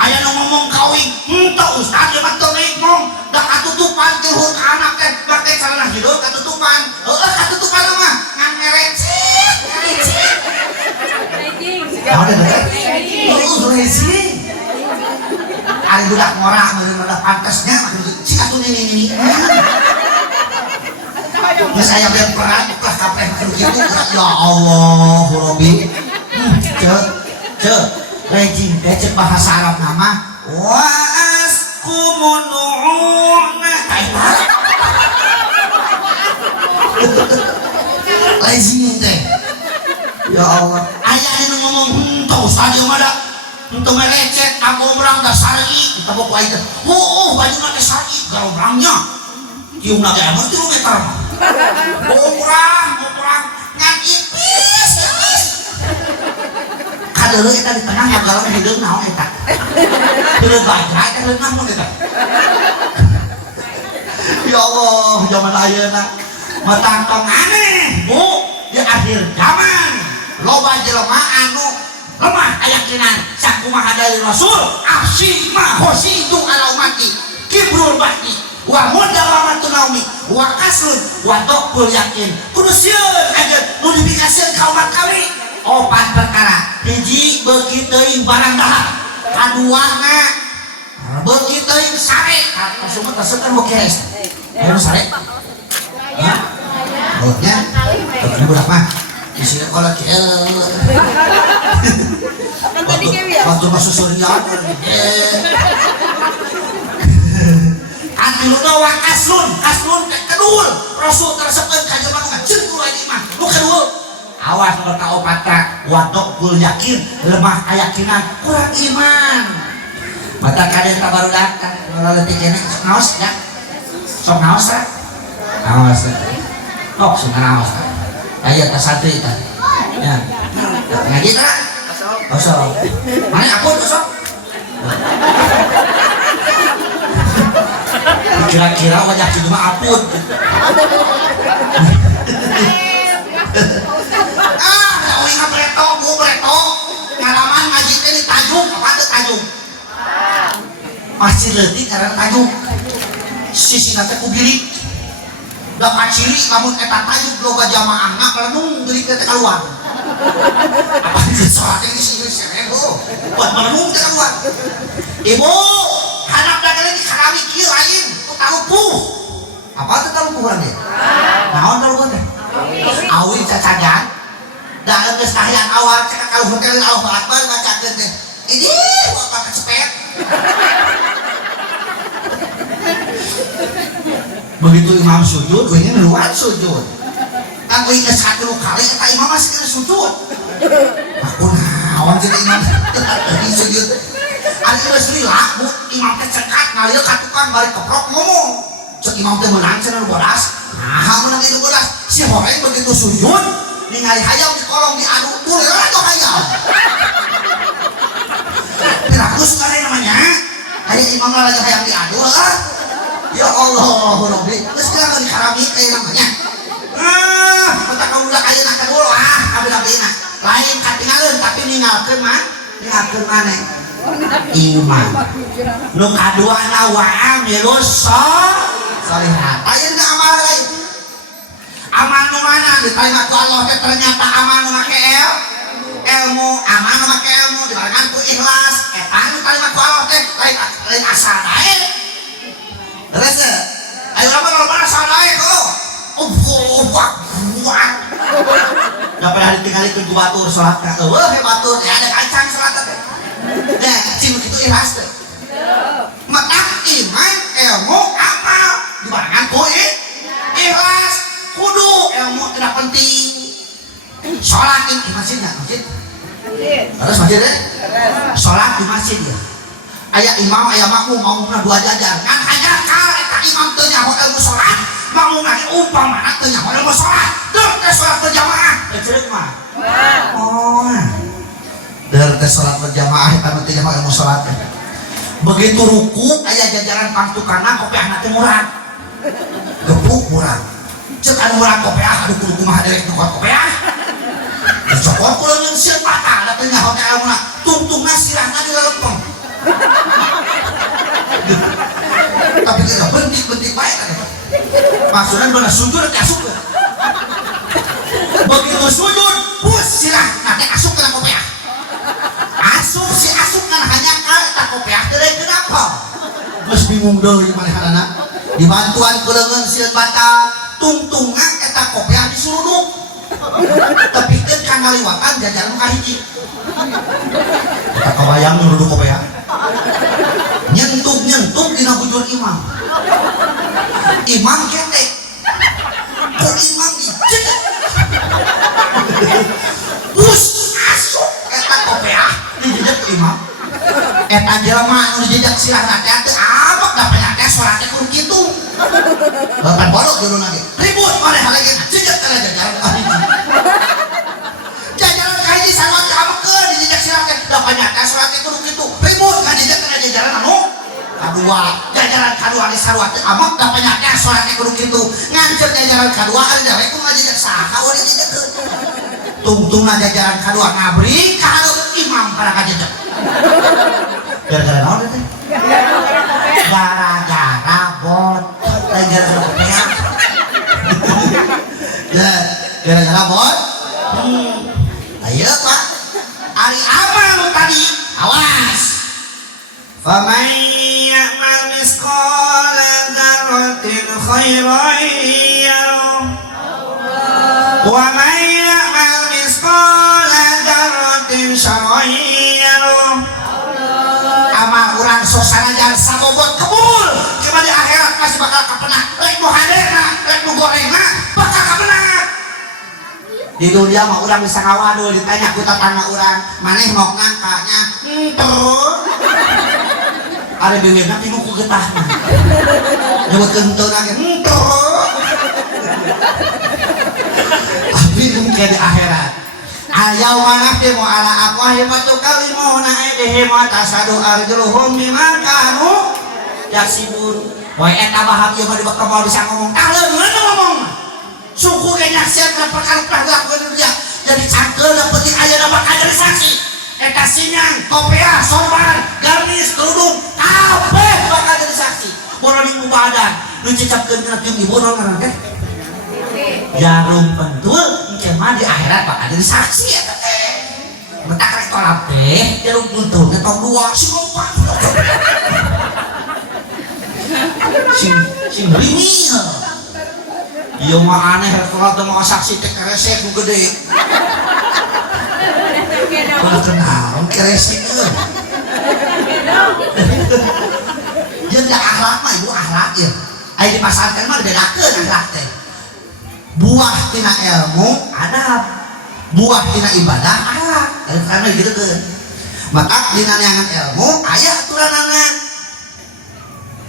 ayah ngomong kawin entah ustaz dia mah naik mong dah katutupan tilhur ke anak teh pakai celana hidung katutupan katutupan mah ngan ngerecek ada racing ada budak ngorah ada pantasnya si atuh ini terus saya biar perang iklah kapeh begitu ya Allah Robi rejim becek bahasa Arab nama wa askumununa rejim teh ya Allah ayah ini ngomong entah ustaz yang ada untuk merecet aku orang dah sari kita bawa aja baju nanti sari kalau orangnya cium lagi emang kilometer kurang ngan ipis kadang kita di tengah ngagalan hidung naon eta bener baca eta bener namun eta ya Allah zaman ayeuna matantong aneh bu di akhir zaman loba jelema anu lemah keyakinan sakumaha dari Rasul afsima hosidu ala umati kibrul bati wa mudawamatu naumi wa kaslun wa dokul yakin kudu sieun aja nu dibikasieun ka umat kami opat perkara hiji beuki teuing barang dahar kaduana beuki teuing sare asup taseukeun boke ayo sare ya oh nya budak mah isi kolak waktu masuk surya antiluna wa kaslun kedul Rasul tersebut kajaman ngajeng kulo ini mah nu kedul awas nomor kaopata wadok bul yakin lemah keyakinan kurang iman mata kalian tak baru datang kalau letik ini naos ya sok naos ya naos sok suka naos ayo tas santri tadi ya ngaji tak kosong mana aku kosong kira-kira wajah itu mah apun kau ingat breto ngalaman ngaji teh di Tanjung apa itu Tanjung masih leutik karena Tanjung sisi nanti ku bilik dapat ciri namun eta Tanjung loba jamaahna merenung bilik teh keluar apa itu sholat ini sih buat merenung teh keluar ibu hanap dageling karami kieu lain ku talupuh apa itu talupuhan dia naon talupuhan teh awi cacagan da geus tahyan awal cek ka hotel Allahu Akbar ngacakeun teh ini apa kecepet begitu imam sujud we nya luar sujud kan we geus 1 kali eta imam masih geus sujud aku naon jadi imam tadi sujud ari geus lila bu imam teh cekat ngalil ka tukang bari keprok ngomong cek imam teh menang cenah 12 nah menang 12 si horeng begitu sujud ningali hayam di kolong diadu boleh atau hayam pirakus kan namanya hayam imam lagi hayam diadu lah ya Allah Rabbi terus kira di karami kayak namanya kata kamu udah kayak nak dulu abis-abisna lain katingalin tapi ninggalkan mana iman nu kaduana wa amilus sholihat ayo nggak amal lain amal nu mana diterima ku Allah ternyata amal nu make ilmu amal nu make ilmu dibarengan ku ikhlas eta nu diterima ku Allah teh lain asal bae terus ayo lama asal bae kok buat dapat hari tinggal itu batur sholat kak batur ya ada kacang sholat teh ya cing begitu ikhlas teh menang iman ilmu amal dibarengan ku ikhlas kudu ilmu tidak penting sholat di masjid nggak masjid harus masjid ya sholat di masjid ya ayah imam ayah makmum mau dua jajar kan hajar kal eta imam nyaho ilmu sholat mau nanya umpamana teu nyaho ilmu sholat deur teh sholat berjamaah ceureuh mah oh deur teh sholat berjamaah eta teh nyaho ilmu sholat begitu ruku aya jajaran pangtukana kopiahna teh murah gebuk murah cek anu murah kopiah aduh kudu kumaha derek nu kopiah cokot kula ngeun sieun mata da teh nyaho teh ilmuna tungtungna sirahna dilelepeng tapi kita bentik-bentik baik kan maksudnya bener sujud nanti asup begitu sujud pus sirah nanti asup ke kopiah asup si asup kan hanya ke kopiah dari kenapa terus bingung dong gimana anak dibantuan kulengan sieun bata tungtungna eta kopiah disuruduk tapi kan ngaliwatan jajaran kahiji kita kebayang nyuruduk kopiah nyentuh dina bujur imam ketek kok imam ijek bus asup eta kopiah dijejak ke imam eta jelema anu dijejak sirah teh teu abak da penyakit salat teh kudu kitu bapak bodoh dulu lagi ribut oleh hal lagi jejak kana jajaran kahiji jajaran kahiji salat teh abekeun dijejak sirah teh da penyakit salat teh kudu kitu ribut ka jejak kana jajaran anu kadua jajaran kadua geus sarua teh amak da penyakit salat teh kudu kitu ngancet jajaran kadua ari da rek ngajejak saha we dijejekeun tungtungna jajaran kadua ngabri ka imam para kajejak gara-gara naon teh gara-gara bot gara-gara kopiah ya gara-gara bot ayo pak ari amal tadi awas faman ya'mal misqala dzarratin khairan yarah wa man ya'mal misqala dzarratin syarran yarah amal urang sok sanajan sabobot kebul cuma di akhirat masih bakal kapenah rek nu haderna rek nu gorengna bakal kapenah di dunia mah urang bisa ngawadul ditanya ku tetangga urang maneh mau ngangkanya henteu ada bibirna tilu ku getahna nyebutkeun henteu ge henteu tapi mungkin di akhirat ayaw manahti mo ala apa himatu kalimuna edehe mata sadu arjuluhum bima kanu yaksibun woy eta bahagia mah dibakal mau bisa ngomong taleun ngomong suku ge nyaksian kana perkara dilakukeun dia jadi cangkeul da penting aya da bakal jadi saksi eta sinyang kopiah sorban gamis kerudung kabeh bakal jadi saksi bono di badan nu cicapkeun kana tiung ibu naon ngaran teh jarum pentul cuma di akhirat bakal jadi saksi eta teh mentak rek tolak teh jarum pentulna tong dua si lompat sing ringih ieu mah aneh rek tolak teh mah saksi teh kerese ku gede kudu kenal kerese euy jeung da akhlak mah ibu akhlak ieu aya dipasarkan mah bedakeun akhlak teh buah tina ilmu adab buah tina ibadah akhlak karena gitu kan maka dina neangan ilmu aya aturanana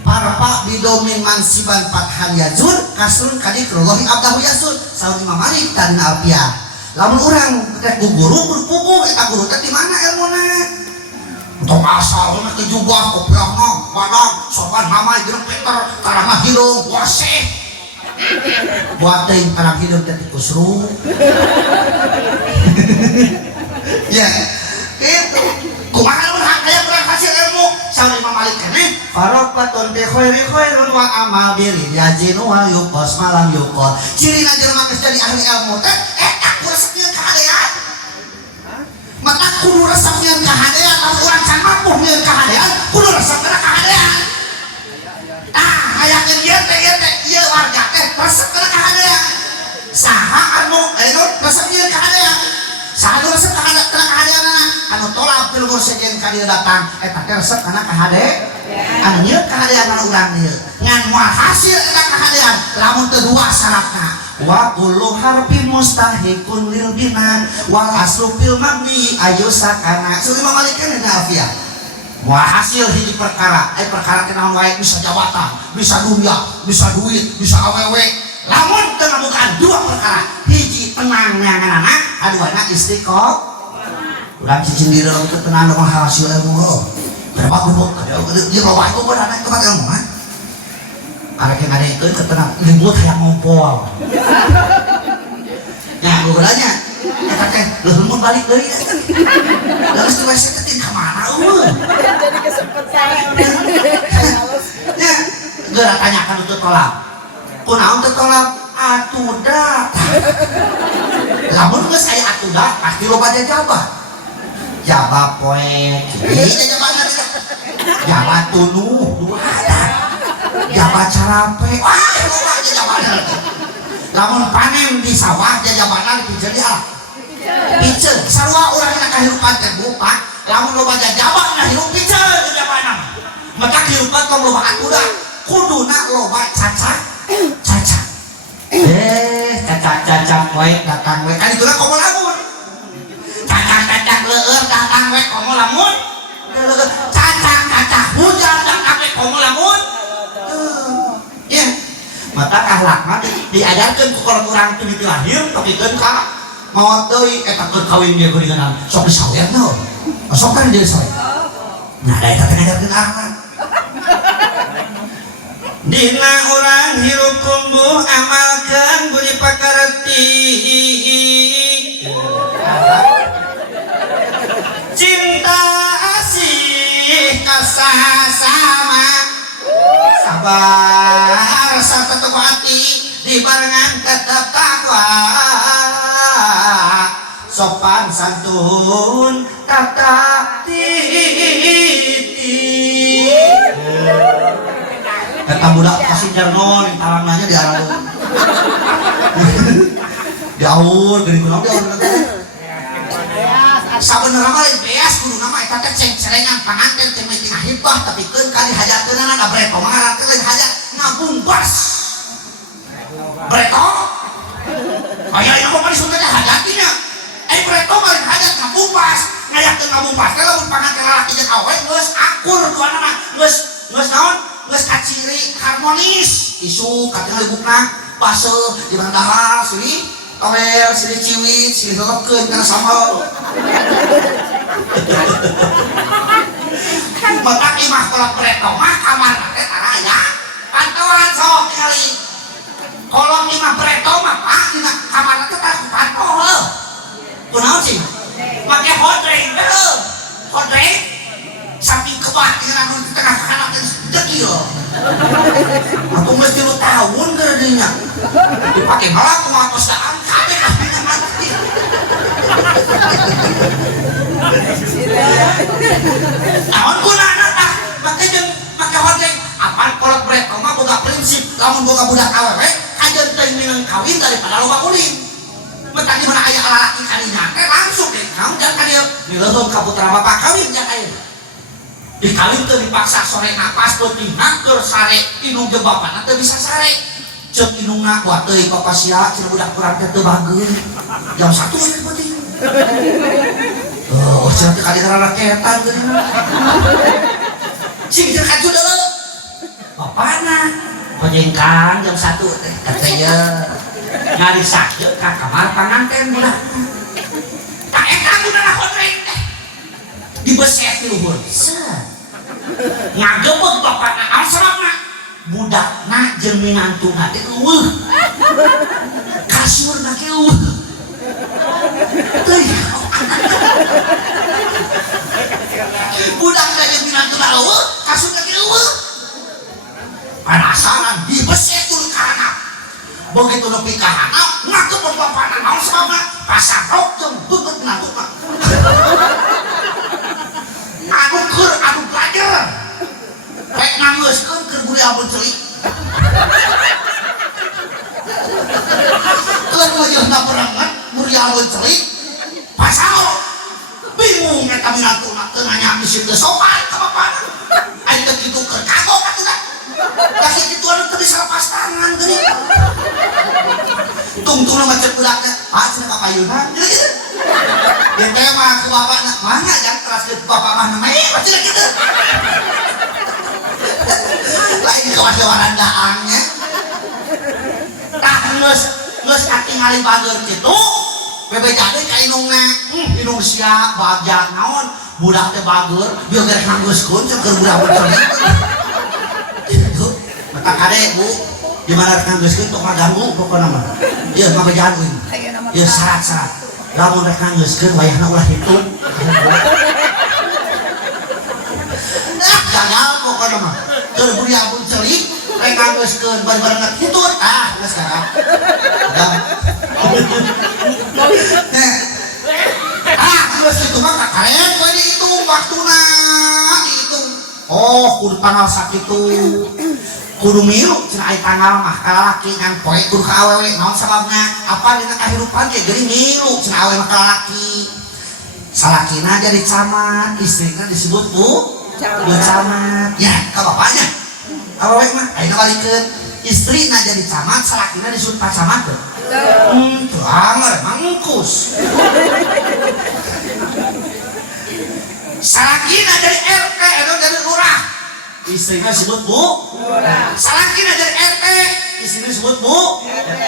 parpa bidomin mansiban fathan yazur kasrun kadikrullahi abdahu yasul saun Imam Malik dan Alfiah lamun urang rek guru berpupu eta guru teh di mana ilmuna tong asal mah teh jubah kopiahna badag sopan mamai jeung Peter karama hilung wasih buat teh anak hidup teh kusru ya itu kumaha mun aya kurang hasil ilmu saur Imam Malik keneh faraqatun bi khairun wa amal birin yajinu wa yuqas malam yuqal cirina jelema geus jadi ahli ilmu teh eta resep nyieun kahadean maka kudu resep nyieun kahadean lamun urang can mampu nyieun kahadean kudu resep kana kahadean hayakeun ieu teh ieu warga teh resep kana kahadean saha anu resep nyieun kahadean saha anu resep kana kahadeanna anu tolak pil mursyidin ka dieu datang eta teh resep kana kahadean anu nyieun kahadean urang ieu ngan moal hasil eta kahadean lamun teu dua syaratna wa kullu harfi mustahiqun lil bina wal aslu fil mabni ayu sakana Imam Malik kan Alfiah Mau hasil hiji perkara, perkara kenal wae bisa jabatan, bisa dunia, bisa duit, bisa awewe. Lamun teu ngabukaan dua perkara, hiji tenang neangan anak, aduana istiqomah. Urang cicing diri teu tenang mah hasil ilmu lo. Berapa kudu ieu loba itu bener anak tempat ilmu mah. Arek ngadekeun teu tenang, ribut hayang ngompol. Ya guguranya, eta teh leuhur mun balik deui. Lalu tuh saya ketin kemana jadi kesempatan ya gerak tanyakan untuk tolak kunaon teu tolak atuda lamun geus aya atuda pasti loba jabah jabah poek ieu jabahna jabah tunuh dua jabah carape wah loba jabahna lamun panen di sawah jabahna dipijeu di alam piceun sarua urang na kahirupan teh buka lamun loba jabah na hirup piceun jabahna maka kehidupan kalau loba atuda kuduna loba caca caca poe datang we kan ituna komo lamun caca leueur datang we komo lamun caca hujan datang we komo lamun ya maka akhlakna diajarkeun ku orang teu dilahir tepikeun ka maot deui eta keur kawin dia geuningan sok disawerna sok kan dia sawer nah da eta teh ngajarkeun akhlak dina urang hirup tumbuh amalkeun budi pakarti cinta asih kasasama sabar satetu hati dibarengan tetep takwa sopan santun tata titi kata budak kasih jarnon yang tarangannya di arah diaur gini gunung diaur sabenerna mah lain beas kudu nama eta teh ceng-cerengan panganten teh meeting hibah tapi keun kali hajatkeunana da breto mah teh lain hajat ngabumbas breto aya ieu mah disebutna hajatinya breto mah hajat ngabumbas ngayakeun ngabumbas teh lamun panganten lalaki jeung awewe geus akur duana mah geus naon geus kaciri harmonis isu katingal libukna base di bandahar sini towel sini ciwit sini lelepkeun kana sambal maka imah kolot breto mah kamarna teh tara aya pantauan sok tingali kolong imah breto mah pak dina kamarna teh tara pantau heuh kunaon sih make hodreng heuh hodreng saking kebak dengan anu di tengah anak teh dekil aku mesti lu tahun gara dinya dipake malah ku ngapesaan kabeh kabehna mati naon gunana tah make jeung make hodeng apaan kolot breto mah boga prinsip lamun boga budak awewe kajeun teuing minang kawin daripada loba ulin mentang di mana aya lalaki kalinya teh langsung deh naon jang ka dieu mileuheum ka putra bapak kawin jang aya dikawin teu dipaksa sore napas peutingna keur sare inung jeung bapana teu bisa sare ceuk inungna kuat teuing papa sia cenah budak kurang teh teu bageun jam 1 we penting oh cenah teh kali raketan geuna sing jeung kaju deuleu bapana pajengkang jam 1 teh katanya ngarisak ka kamar panganten budak tak eta gunana hodreng teh dibeset ti luhur ngagebeg bapakna alsababna budakna jeung minantuna teh eueuh kasurna ge eueuh teuing budakna jeung minantuna eueuh kasurna ge eueuh penasaran dibeset tuluy ka handap begitu nepi ka handap ngagebeg bapakna naon sababna pasarok jeung beungeut minantuna anu keur anu belajar rek nanggeuskeun keur buri abon celik keur wajahna berenget buri abon celik pasao bingung eta minantuna teu nanya misi teu sopan ka bapana aya teu kitu keur kagok atuh da kitu anu teu bisa lepas tangan geuning tungtung macet budakna pak cenah papayunan gitu dia teh mah ku bapana mana jang teras jelaskeun bapak mah namanya macam gitu. Lain kawasawaran daangnya. Tah geus katingali bageur kitu. Bebejakeun ka inungna. Inung sia bajak naon? Budak teh bageur, dia gerek nganggeuskeun keur budak bercoli. Gitu. Mata kade Bu, gimana rek nganggeuskeun tok ngaganggu pokona mah. Ieu mah bejakeun euy. Ieu syarat-syarat. Lamun rek nganggeuskeun wayahna ulah hitung. Gagal pokona mah. Keur budak bercoli rek nganggeuskeun bareng-bareng hitun. Geus sekarang. Terus itu mah kalian gue dihitung waktuna dihitung. Oh kudu tanggal sakitu kudu milu cenah aya tanggal mah kalalaki ngan poe kudu ka awewe naon sababna apa dina kahirupan ge geuning milu cenah awewe mah kalalaki salakina jadi camat istrina disebut bu camat ya ka bapaknya awewe mah ayeuna balikeun istrina jadi camat salakina disebut pacamat tuh amar mangkus salakina dari RT atau dari lurah istrinya disebut bu salakina dari RT istrinya disebut bu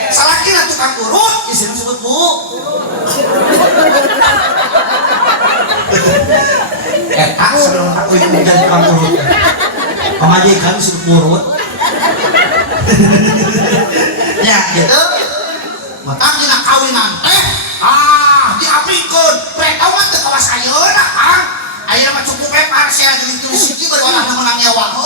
salakina tukang urut istrinya disebut bu tak sebelum aku yang menjadi tukang urut pemajikan disebut urut ya gitu matang dina kawinan teh diapikeun preta mah teu kawas ayeuna Kang ayeuna mah cukup parsial jeung tulis siji baru orang menang nyawa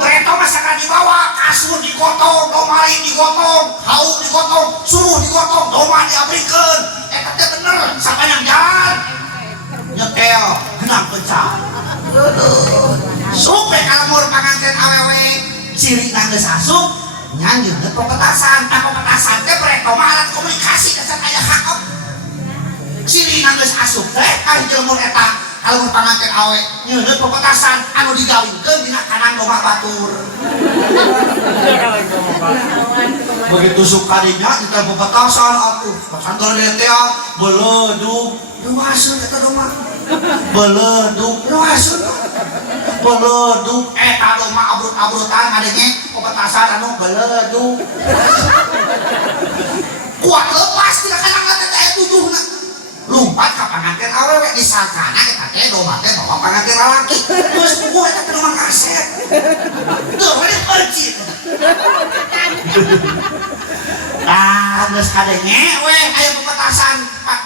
preta mah sakali dibawa kasur digotong domali digotong hauk digotong suruh digotong doma diapikeun eta teh bener sapanjang jalan nyetel genang pencah supe kalamur panganten awewe cirina geus asup nyanyi ke pepetasan, pepetasan teh preto mah alat komunikasi kesan aya hakep ciri nanggeus asup teh ka jelema eta kalau panganten awe nyeuneuh pepetasan anu digawinkeun dina kanang domah batur begitu suka dinya di pepetasan atuh pasangkeun teh beledug ruaseun eta domah beledug ruaseun beledug eta domah abrut-abrutan ngadenge pepetasan anu beledug kuat lepas tina kanang teh tujuhna lumpat ka panganten awewe disangkana eta teh domah teh bawa panganten lalaki geus puguh eta teh domah kaset teu we percit geus kadenge we aya pepetasan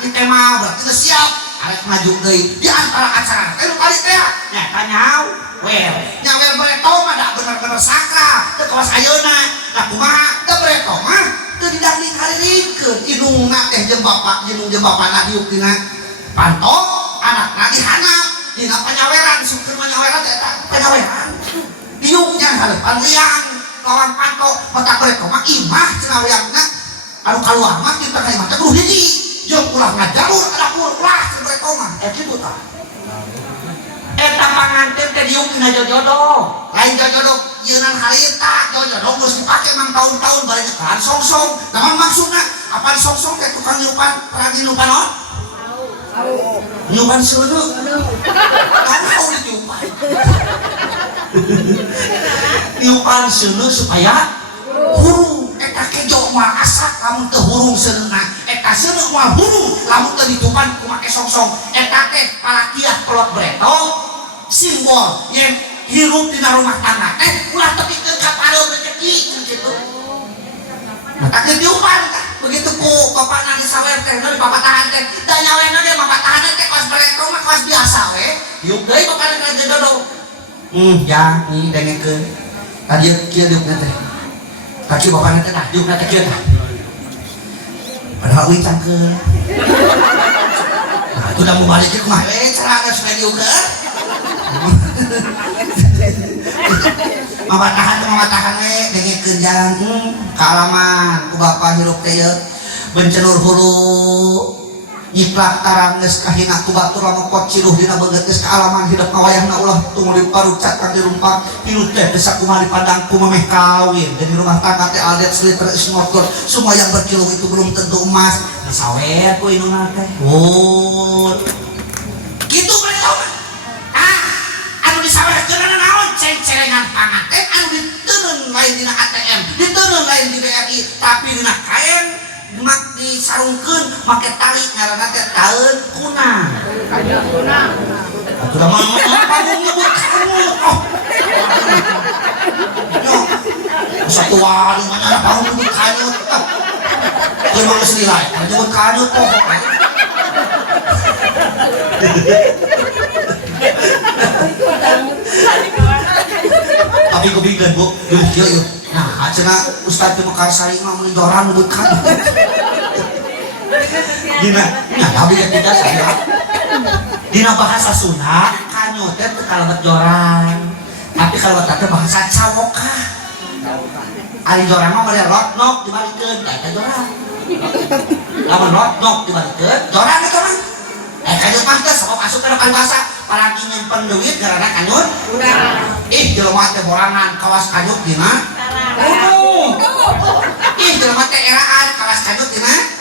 di tema berarti geus siap arek maju deui di antara acara teh nu kali teh nya tanyau well nya well bereto mah da bener-bener sakra teu kawas ayeuna nah kumaha teu bereto mah teu didangling haririkeun indungna teh jeung bapak indung jeung bapana diuk dina pantok anakna dihanap dina panyaweran sukeun panyaweran teh eta panyaweran diuknya halepan liang lawan pantok mata bereto mah imah cenah weangna anu kaluar mah kita ka imah teh kudu hiji jeung ulah ngajalur ada ulah cenah bereto mah kitu tah eta panganten teh diuk dina jodoh lain jodoh yeunang harita jodoh geus dipake mang tahun-tahun bari nyekelan songsong naon maksudna apaan songsong teh tukang nyupan peragi nyupan naon nyupan seuneu kan tau dinyupan nyupan seuneu supaya hurung eta kejo moal asak lamun teu hurung seuneuna eta seuneu moal hurung lamun teu ditupan ku make songsong eta teh palakiah kolot breto simbol yang hirup dina rumah tangga teh ulah tepikeun ka pareu rezeki kitu mata kediupan begitu ku bapakna disawer teh deui papatahan teh da nyawena ge papatahan teh kaos breto mah kaos biasa we diuk deui bapakna ka jodoh ya ni dengekeun tadi kieu diukna teh kaki bapakna teh tah diukna teh kieu tah padahal euy cangkeun nah itu udah mau balik ke rumah cara supaya diukeur mamatahan we dengekeun jalan kaalaman ku bapa hirup teh bencenur hulu nyiplak tarang geus kahina ku batur lamun pot ciruh dina beungeut geus kaalaman hidup ngawayahna ulah tunggu diparucat ka dirumpak hirup teh desa kumaha dipandang ku memeh kawin dan di rumah tangga teh aldet sliter ismotor semua yang berkilung itu belum tentu emas sawer ku inuna teh kitu mereka dina kain mak disarungkeun make tali ngaranna teh taeun kunang. Kanyut kunang. Atuh mah panggung nyebut kanut. Oh. Yo. Satu wali mana panggung nyebut kanut. Teu mah geus nilai, nyebut kanut pokok. Tapi gue bingung bu, yuk. Nah, aja Ustadz cuma kasih mah menjoran buat kamu. Gimana? Nah, tapi ketika saya dina bahasa Sunda, kanyutnya itu kalabat joran. Tapi kalabat itu bahasa cawoka. Ari joran mah mari rotnok dibalikeun, eta joran. Lamun rotnok dibalikeun, joran itu mah. Kanyut mah teh sabab asup kana bahasa paragi nyimpen duit garana kanyut. Ih jelema teh borangan kawas kanyut dina. Ih jelema teh eraan kawas kanyut dina.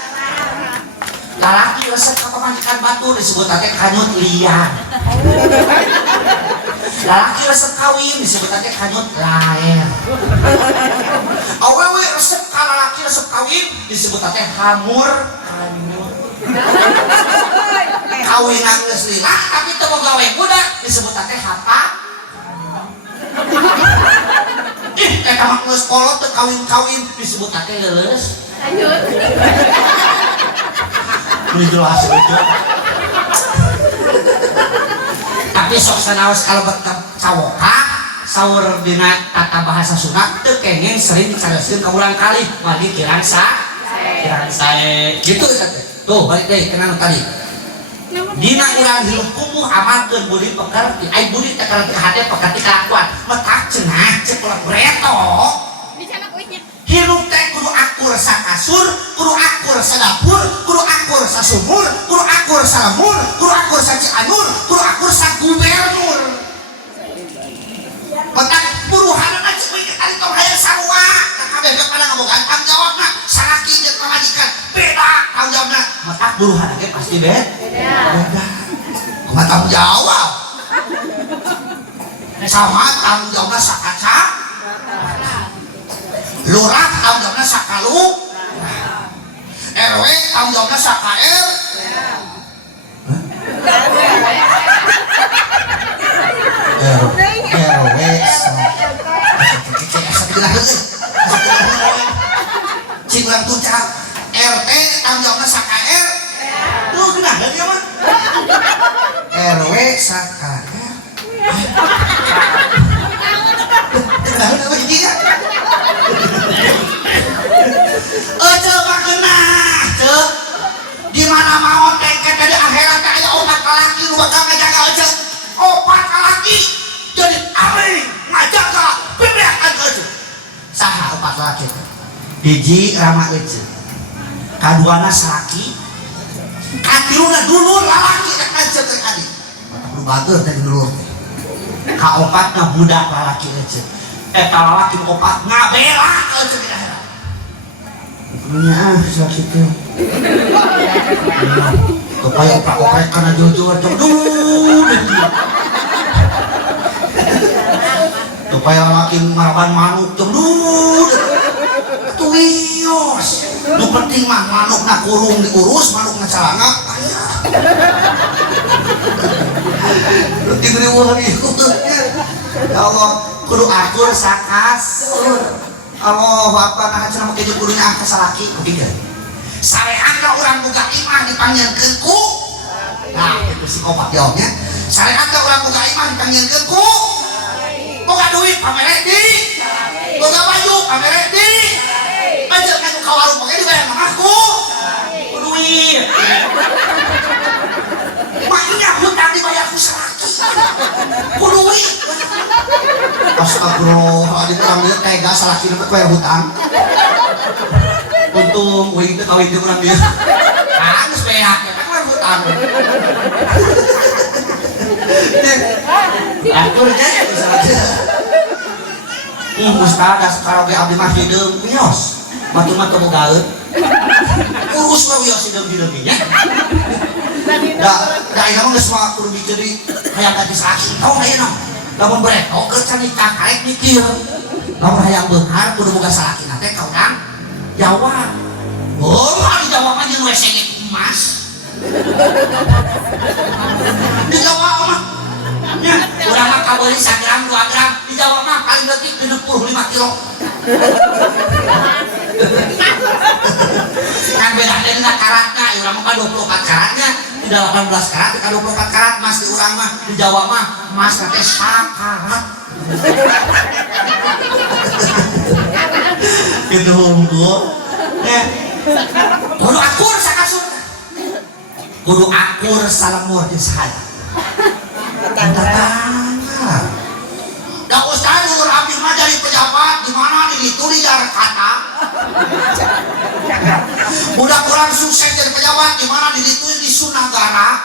Lalaki resep ka pamajikan batur disebut teh kanyut liar. Lalaki resep kawin disebut teh kanyut laer. Awewe resep ka lalaki resep kawin disebut teh hamur kanyut. Kawinan geus lila tapi teu boga we budak disebut teh hapa. Ih eta mah geus kolot teu kawin-kawin disebut teh leuleus. Lanjut. Ini jelas itu. Tapi sok sanaos kalebet cawoka saur dina tata bahasa Sunda teu kenging sering dicaroskeun ka ulang kalih wali kirang sae. Gitu eta teh. Tuh balik deui kenal tadi. Dina urang hirup kumuh amalkeun budi pekerti ai budi teh karena hade pekerti kelakuan metak cenah cek ulah breto dicana kuitnya hirup teh kudu akur sakasur kudu akur sadapur kudu akur sasumur kudu akur salemur kudu akur sacianur kudu akur sagubernur metak buruhanna cek we kali tong hayang sarua kabeh kepada ngabogaan tanggung jawabna salaki jeung pamajikan beda tanggung jawabna metak buruhanna ge pasti beda. Sama tanggung jawab sama tanggung jawabnya sakaca lurah tanggung jawabnya sakalu RW tanggung jawabnya sakaer RW cing ulang tuncang RT tanggung jawabnya sakaer tuh kenapa dia mah RW sakaer kenapa begini aja makna cek di mana mau tengket dari akhirat kayak opat laki lu bakal ngajaga aja opat laki jadi aling ngajaga bebeakan aja saha opat laki biji ramah aja kaduana salaki katiluna dulur lalaki tak aja teh adi perlu batur teh dulur ka opatna budak lalaki aja eta lalaki opat ngabela aja di akhirat punya sakit teh supaya opak-opak kana jujur jujur supaya lalaki maraban manuk jujur tuios nu penting mah manuk na kurung diurus manuk na calanga aya diberi wahyu ya Allah kudu akur sakasur Allah apa nah cenah make kudunya angka salaki ketiga syariat ka urang boga imah dipanggilkeun ku nah itu si opat jawabnya syariat ka urang boga imah dipanggilkeun ku boga duit pamere di boga baju pamere di aja kan ka warung pake dibayar mah aku duit maknya hutang dibayar ku salaki ku duit astagfirullah ambil tega salaki dapat bayar hutang untung wih itu kawin itu kurang dia harus bayar kan bayar hutang aku rejanya salaki Ustaz sekarang be abdi mah hideung wios matu-matu bogaeun urus mah wios hideung-hideungnya da ina mah geus mah kudu mikir di hayang ganti salaki tau ayeuna lamun bereto keur can nikah karek mikir lamun hayang beunghar kudu boga salaki teh ka urang Jawa. Oh, di Jawa mah jeung WC emas. Di Jawa mah nya urang mah kabeuli 1 gram 2 gram, di Jawa mah paling leutik 65 kilo. Kan beda dengan karatnya, urang mah 24 karatnya, tidak 18 karat, ka 24 karat emas di urang mah, di Jawa mah emas teh sakarat. Gitu unggul. Kudu akur sakasur. Kudu akur salamur jeung saha. Tantang. Da ustaz ulur abdi mah jadi pejabat di mana di ditu di Jakarta. Udah kurang sukses jadi pejabat di mana di ditu di Sunagara.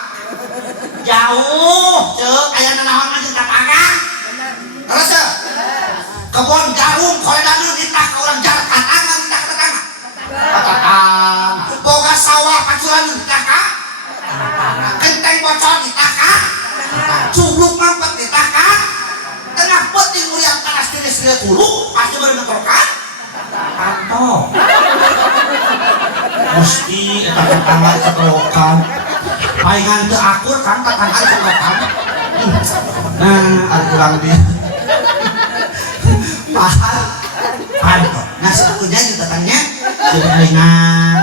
Jauh, ceuk aya nanaon mah jeung tetangga. Terus kebon jarum koedaneu ditah ka urang Jakarta ngan ditah ka tetangga. Tetangga. Boga sawah pacuran ditah ka. Kenteng bocor ditah ka. Cubluk mampet ditah ka. Tengah penting muriang tanah stiri-stiri dulu pasti berenekrokan pantau mesti eta tetangga kerokan palingan teu akur kan tetangga kerokan ada kurang lebih pantau nah sebetulnya juga tetangnya sudah ringan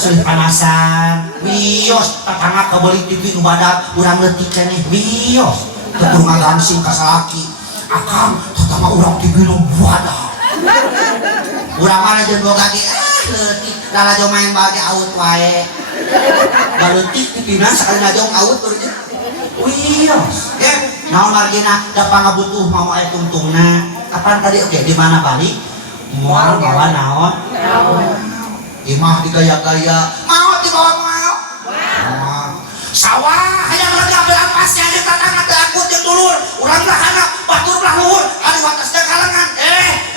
sudah panasan wios tetangga kebeli TV nu badak urang leutik keneh wios tetur ngagansing ka salaki akang tetangga urang TV nu badak urang mah jeung boga ge leutik lalajo main bage aut wae baleutik TV-na sakali najong aut beurnya wios ya naon margina da pangabutuh mah aya tungtungna kapan tadi oke di mana balik moal bawa naon imah digaya-gaya mau dibawa mau sawah hayang lagi ambil ampasnya aja tetangga teu akut jeung dulur urang belah handap batur belah luhur ari watasna kalangan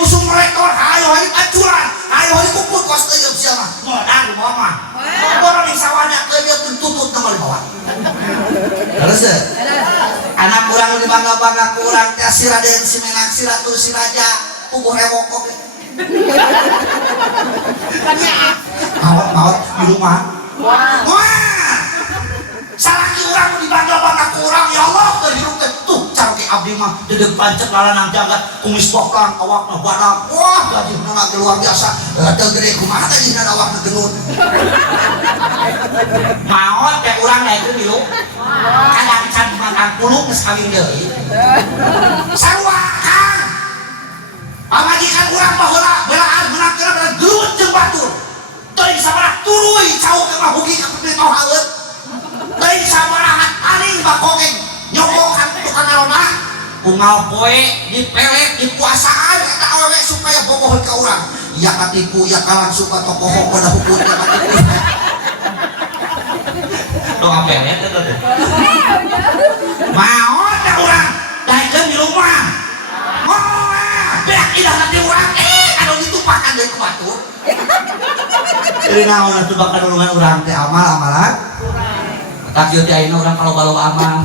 usum rekor hayo hari acuran hayo hari kuput kos teu sia mah modal di bawah mah orang di sawahnya teu tutut nama di bawah terus anak urang nu dibangga-bangga ku urang teh si Raden si Menak si Ratu si Raja puguh rewokok maot di rumah wah salaki urang nu dibangga-bangga ku urang ya Allah teu hirup teh tuh cara ke abdi mah dedeg pancet lalanang jagat kumis boklang awakna badak wah gajihna mah luar biasa teu gede kumaha gajihna awakna genut maot teh urang naikeun milu kadang can makan puluk geus kawin deui sarua kang pamajikan urang baheula belaan menang kana gelut jeung batur teuing sabaraha turuy cauk ke mah hugi ka pemintah haeut teuing sabaraha taring bakongeng nyobokan tukang arona unggal poe dipelet dipuasaan eta awewe supaya bogoh ka urang ya katipu ya kalang suka tokoh pada hukum ya katipu doa pelet eta teh mau teh urang daekeun di rumah moal beak idah nanti urang anu ditumpakan deui ku batur jadi naon atuh bakal nulungan urang teh amal-amalan tak ieu teh ayeuna urang kaloba-loba amal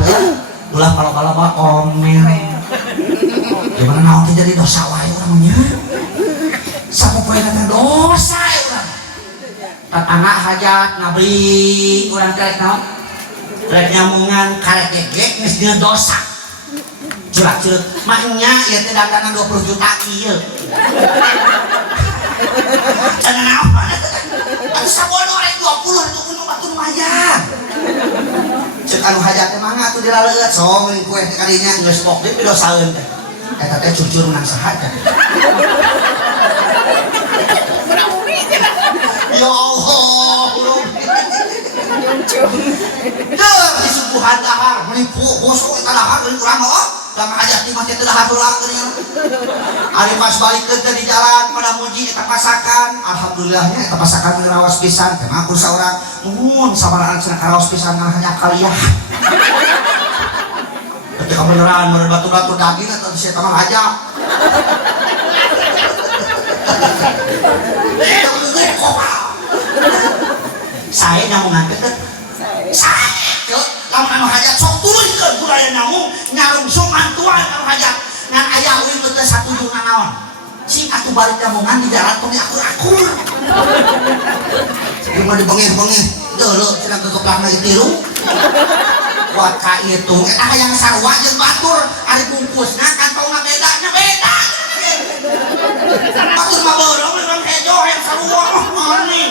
ulah kaloba-loba omel gimana naon teh jadi dosa wae urang nya sapopoena teh dosa urang tetangga hajat ngabri urang teh naon rek nyamungan karek gegek geus dina dosa curah-curah mah nya ieu teh dandanan 20 juta ieu cenah naon atuh sabodo rek 20 itu kudu batur lumayan cek anu hajat teh mangga atuh dilaleueut sok meuing kue teh kadinya geus pok deui dosaeun teh eta teh jujur menang saha teh ya Allah teu disuguhan dahar menipu bosok eta dahar deui urang mah dang hajat di masjid teh dahar ulang geuningan ari pas balikeun teh di jalan pada muji eta pasakan alhamdulillahnya eta pasakan ngeraos pisan teh mah saurang nuhun sabaraha cenah karaos pisan ngan hanya kalian ketika beneran bener batu-batu daging atau si eta mah hajat saya nyamungan teh saya lamun anu hajat sok turunkeun budaya nyamung nyarungsung mantuan anu hajat ngan aya uing teh satuju naon si atuh balik lamongan di jalan tong akur-akur cuma dibengeh-bengeh dulu cenah kekeplak lagi tiru kuat ka itu yang sarwa jeung batur ari bungkusna kantongna beda batur mah beureuh memang hejo yang sarua aneh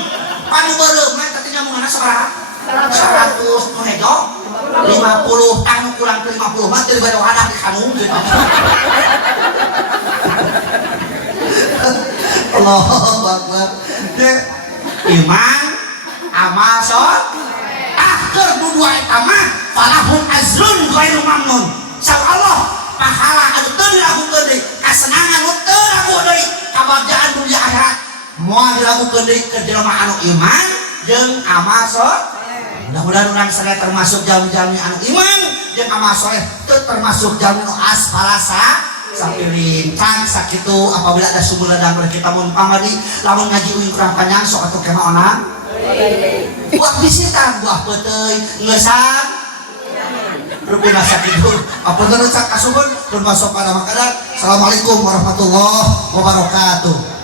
panu beureuh mah tadi nyamunganna sabaraha 100 nu hejo 50 anu kurang ke 50 mah teu bade wadah di kamu gitu Allahu Akbar iman amal sol keur dua eta mah falahum azrun ghairu mamnun sa Allah pahala anu teu diragukeun deui kasenangan anu teu ragu deui kabagjaan dunia akhirat moal diragukeun deui ke jelema anu iman jeung amal sol mudah-mudahan urang sadaya termasuk jalmi-jalmi anu iman jeung amal soleh teu termasuk jalmi anu asfalasa sapiring can sakitu apabila ada sumber ladang kita mun pamari lamun ngaji uing kurang panjang sok atuh kema onang buah bisitan buah peteuy ngeusang rupina sakitu apa teu sak kasubun termasuk pada makanan. Assalamualaikum warahmatullahi wabarakatuh.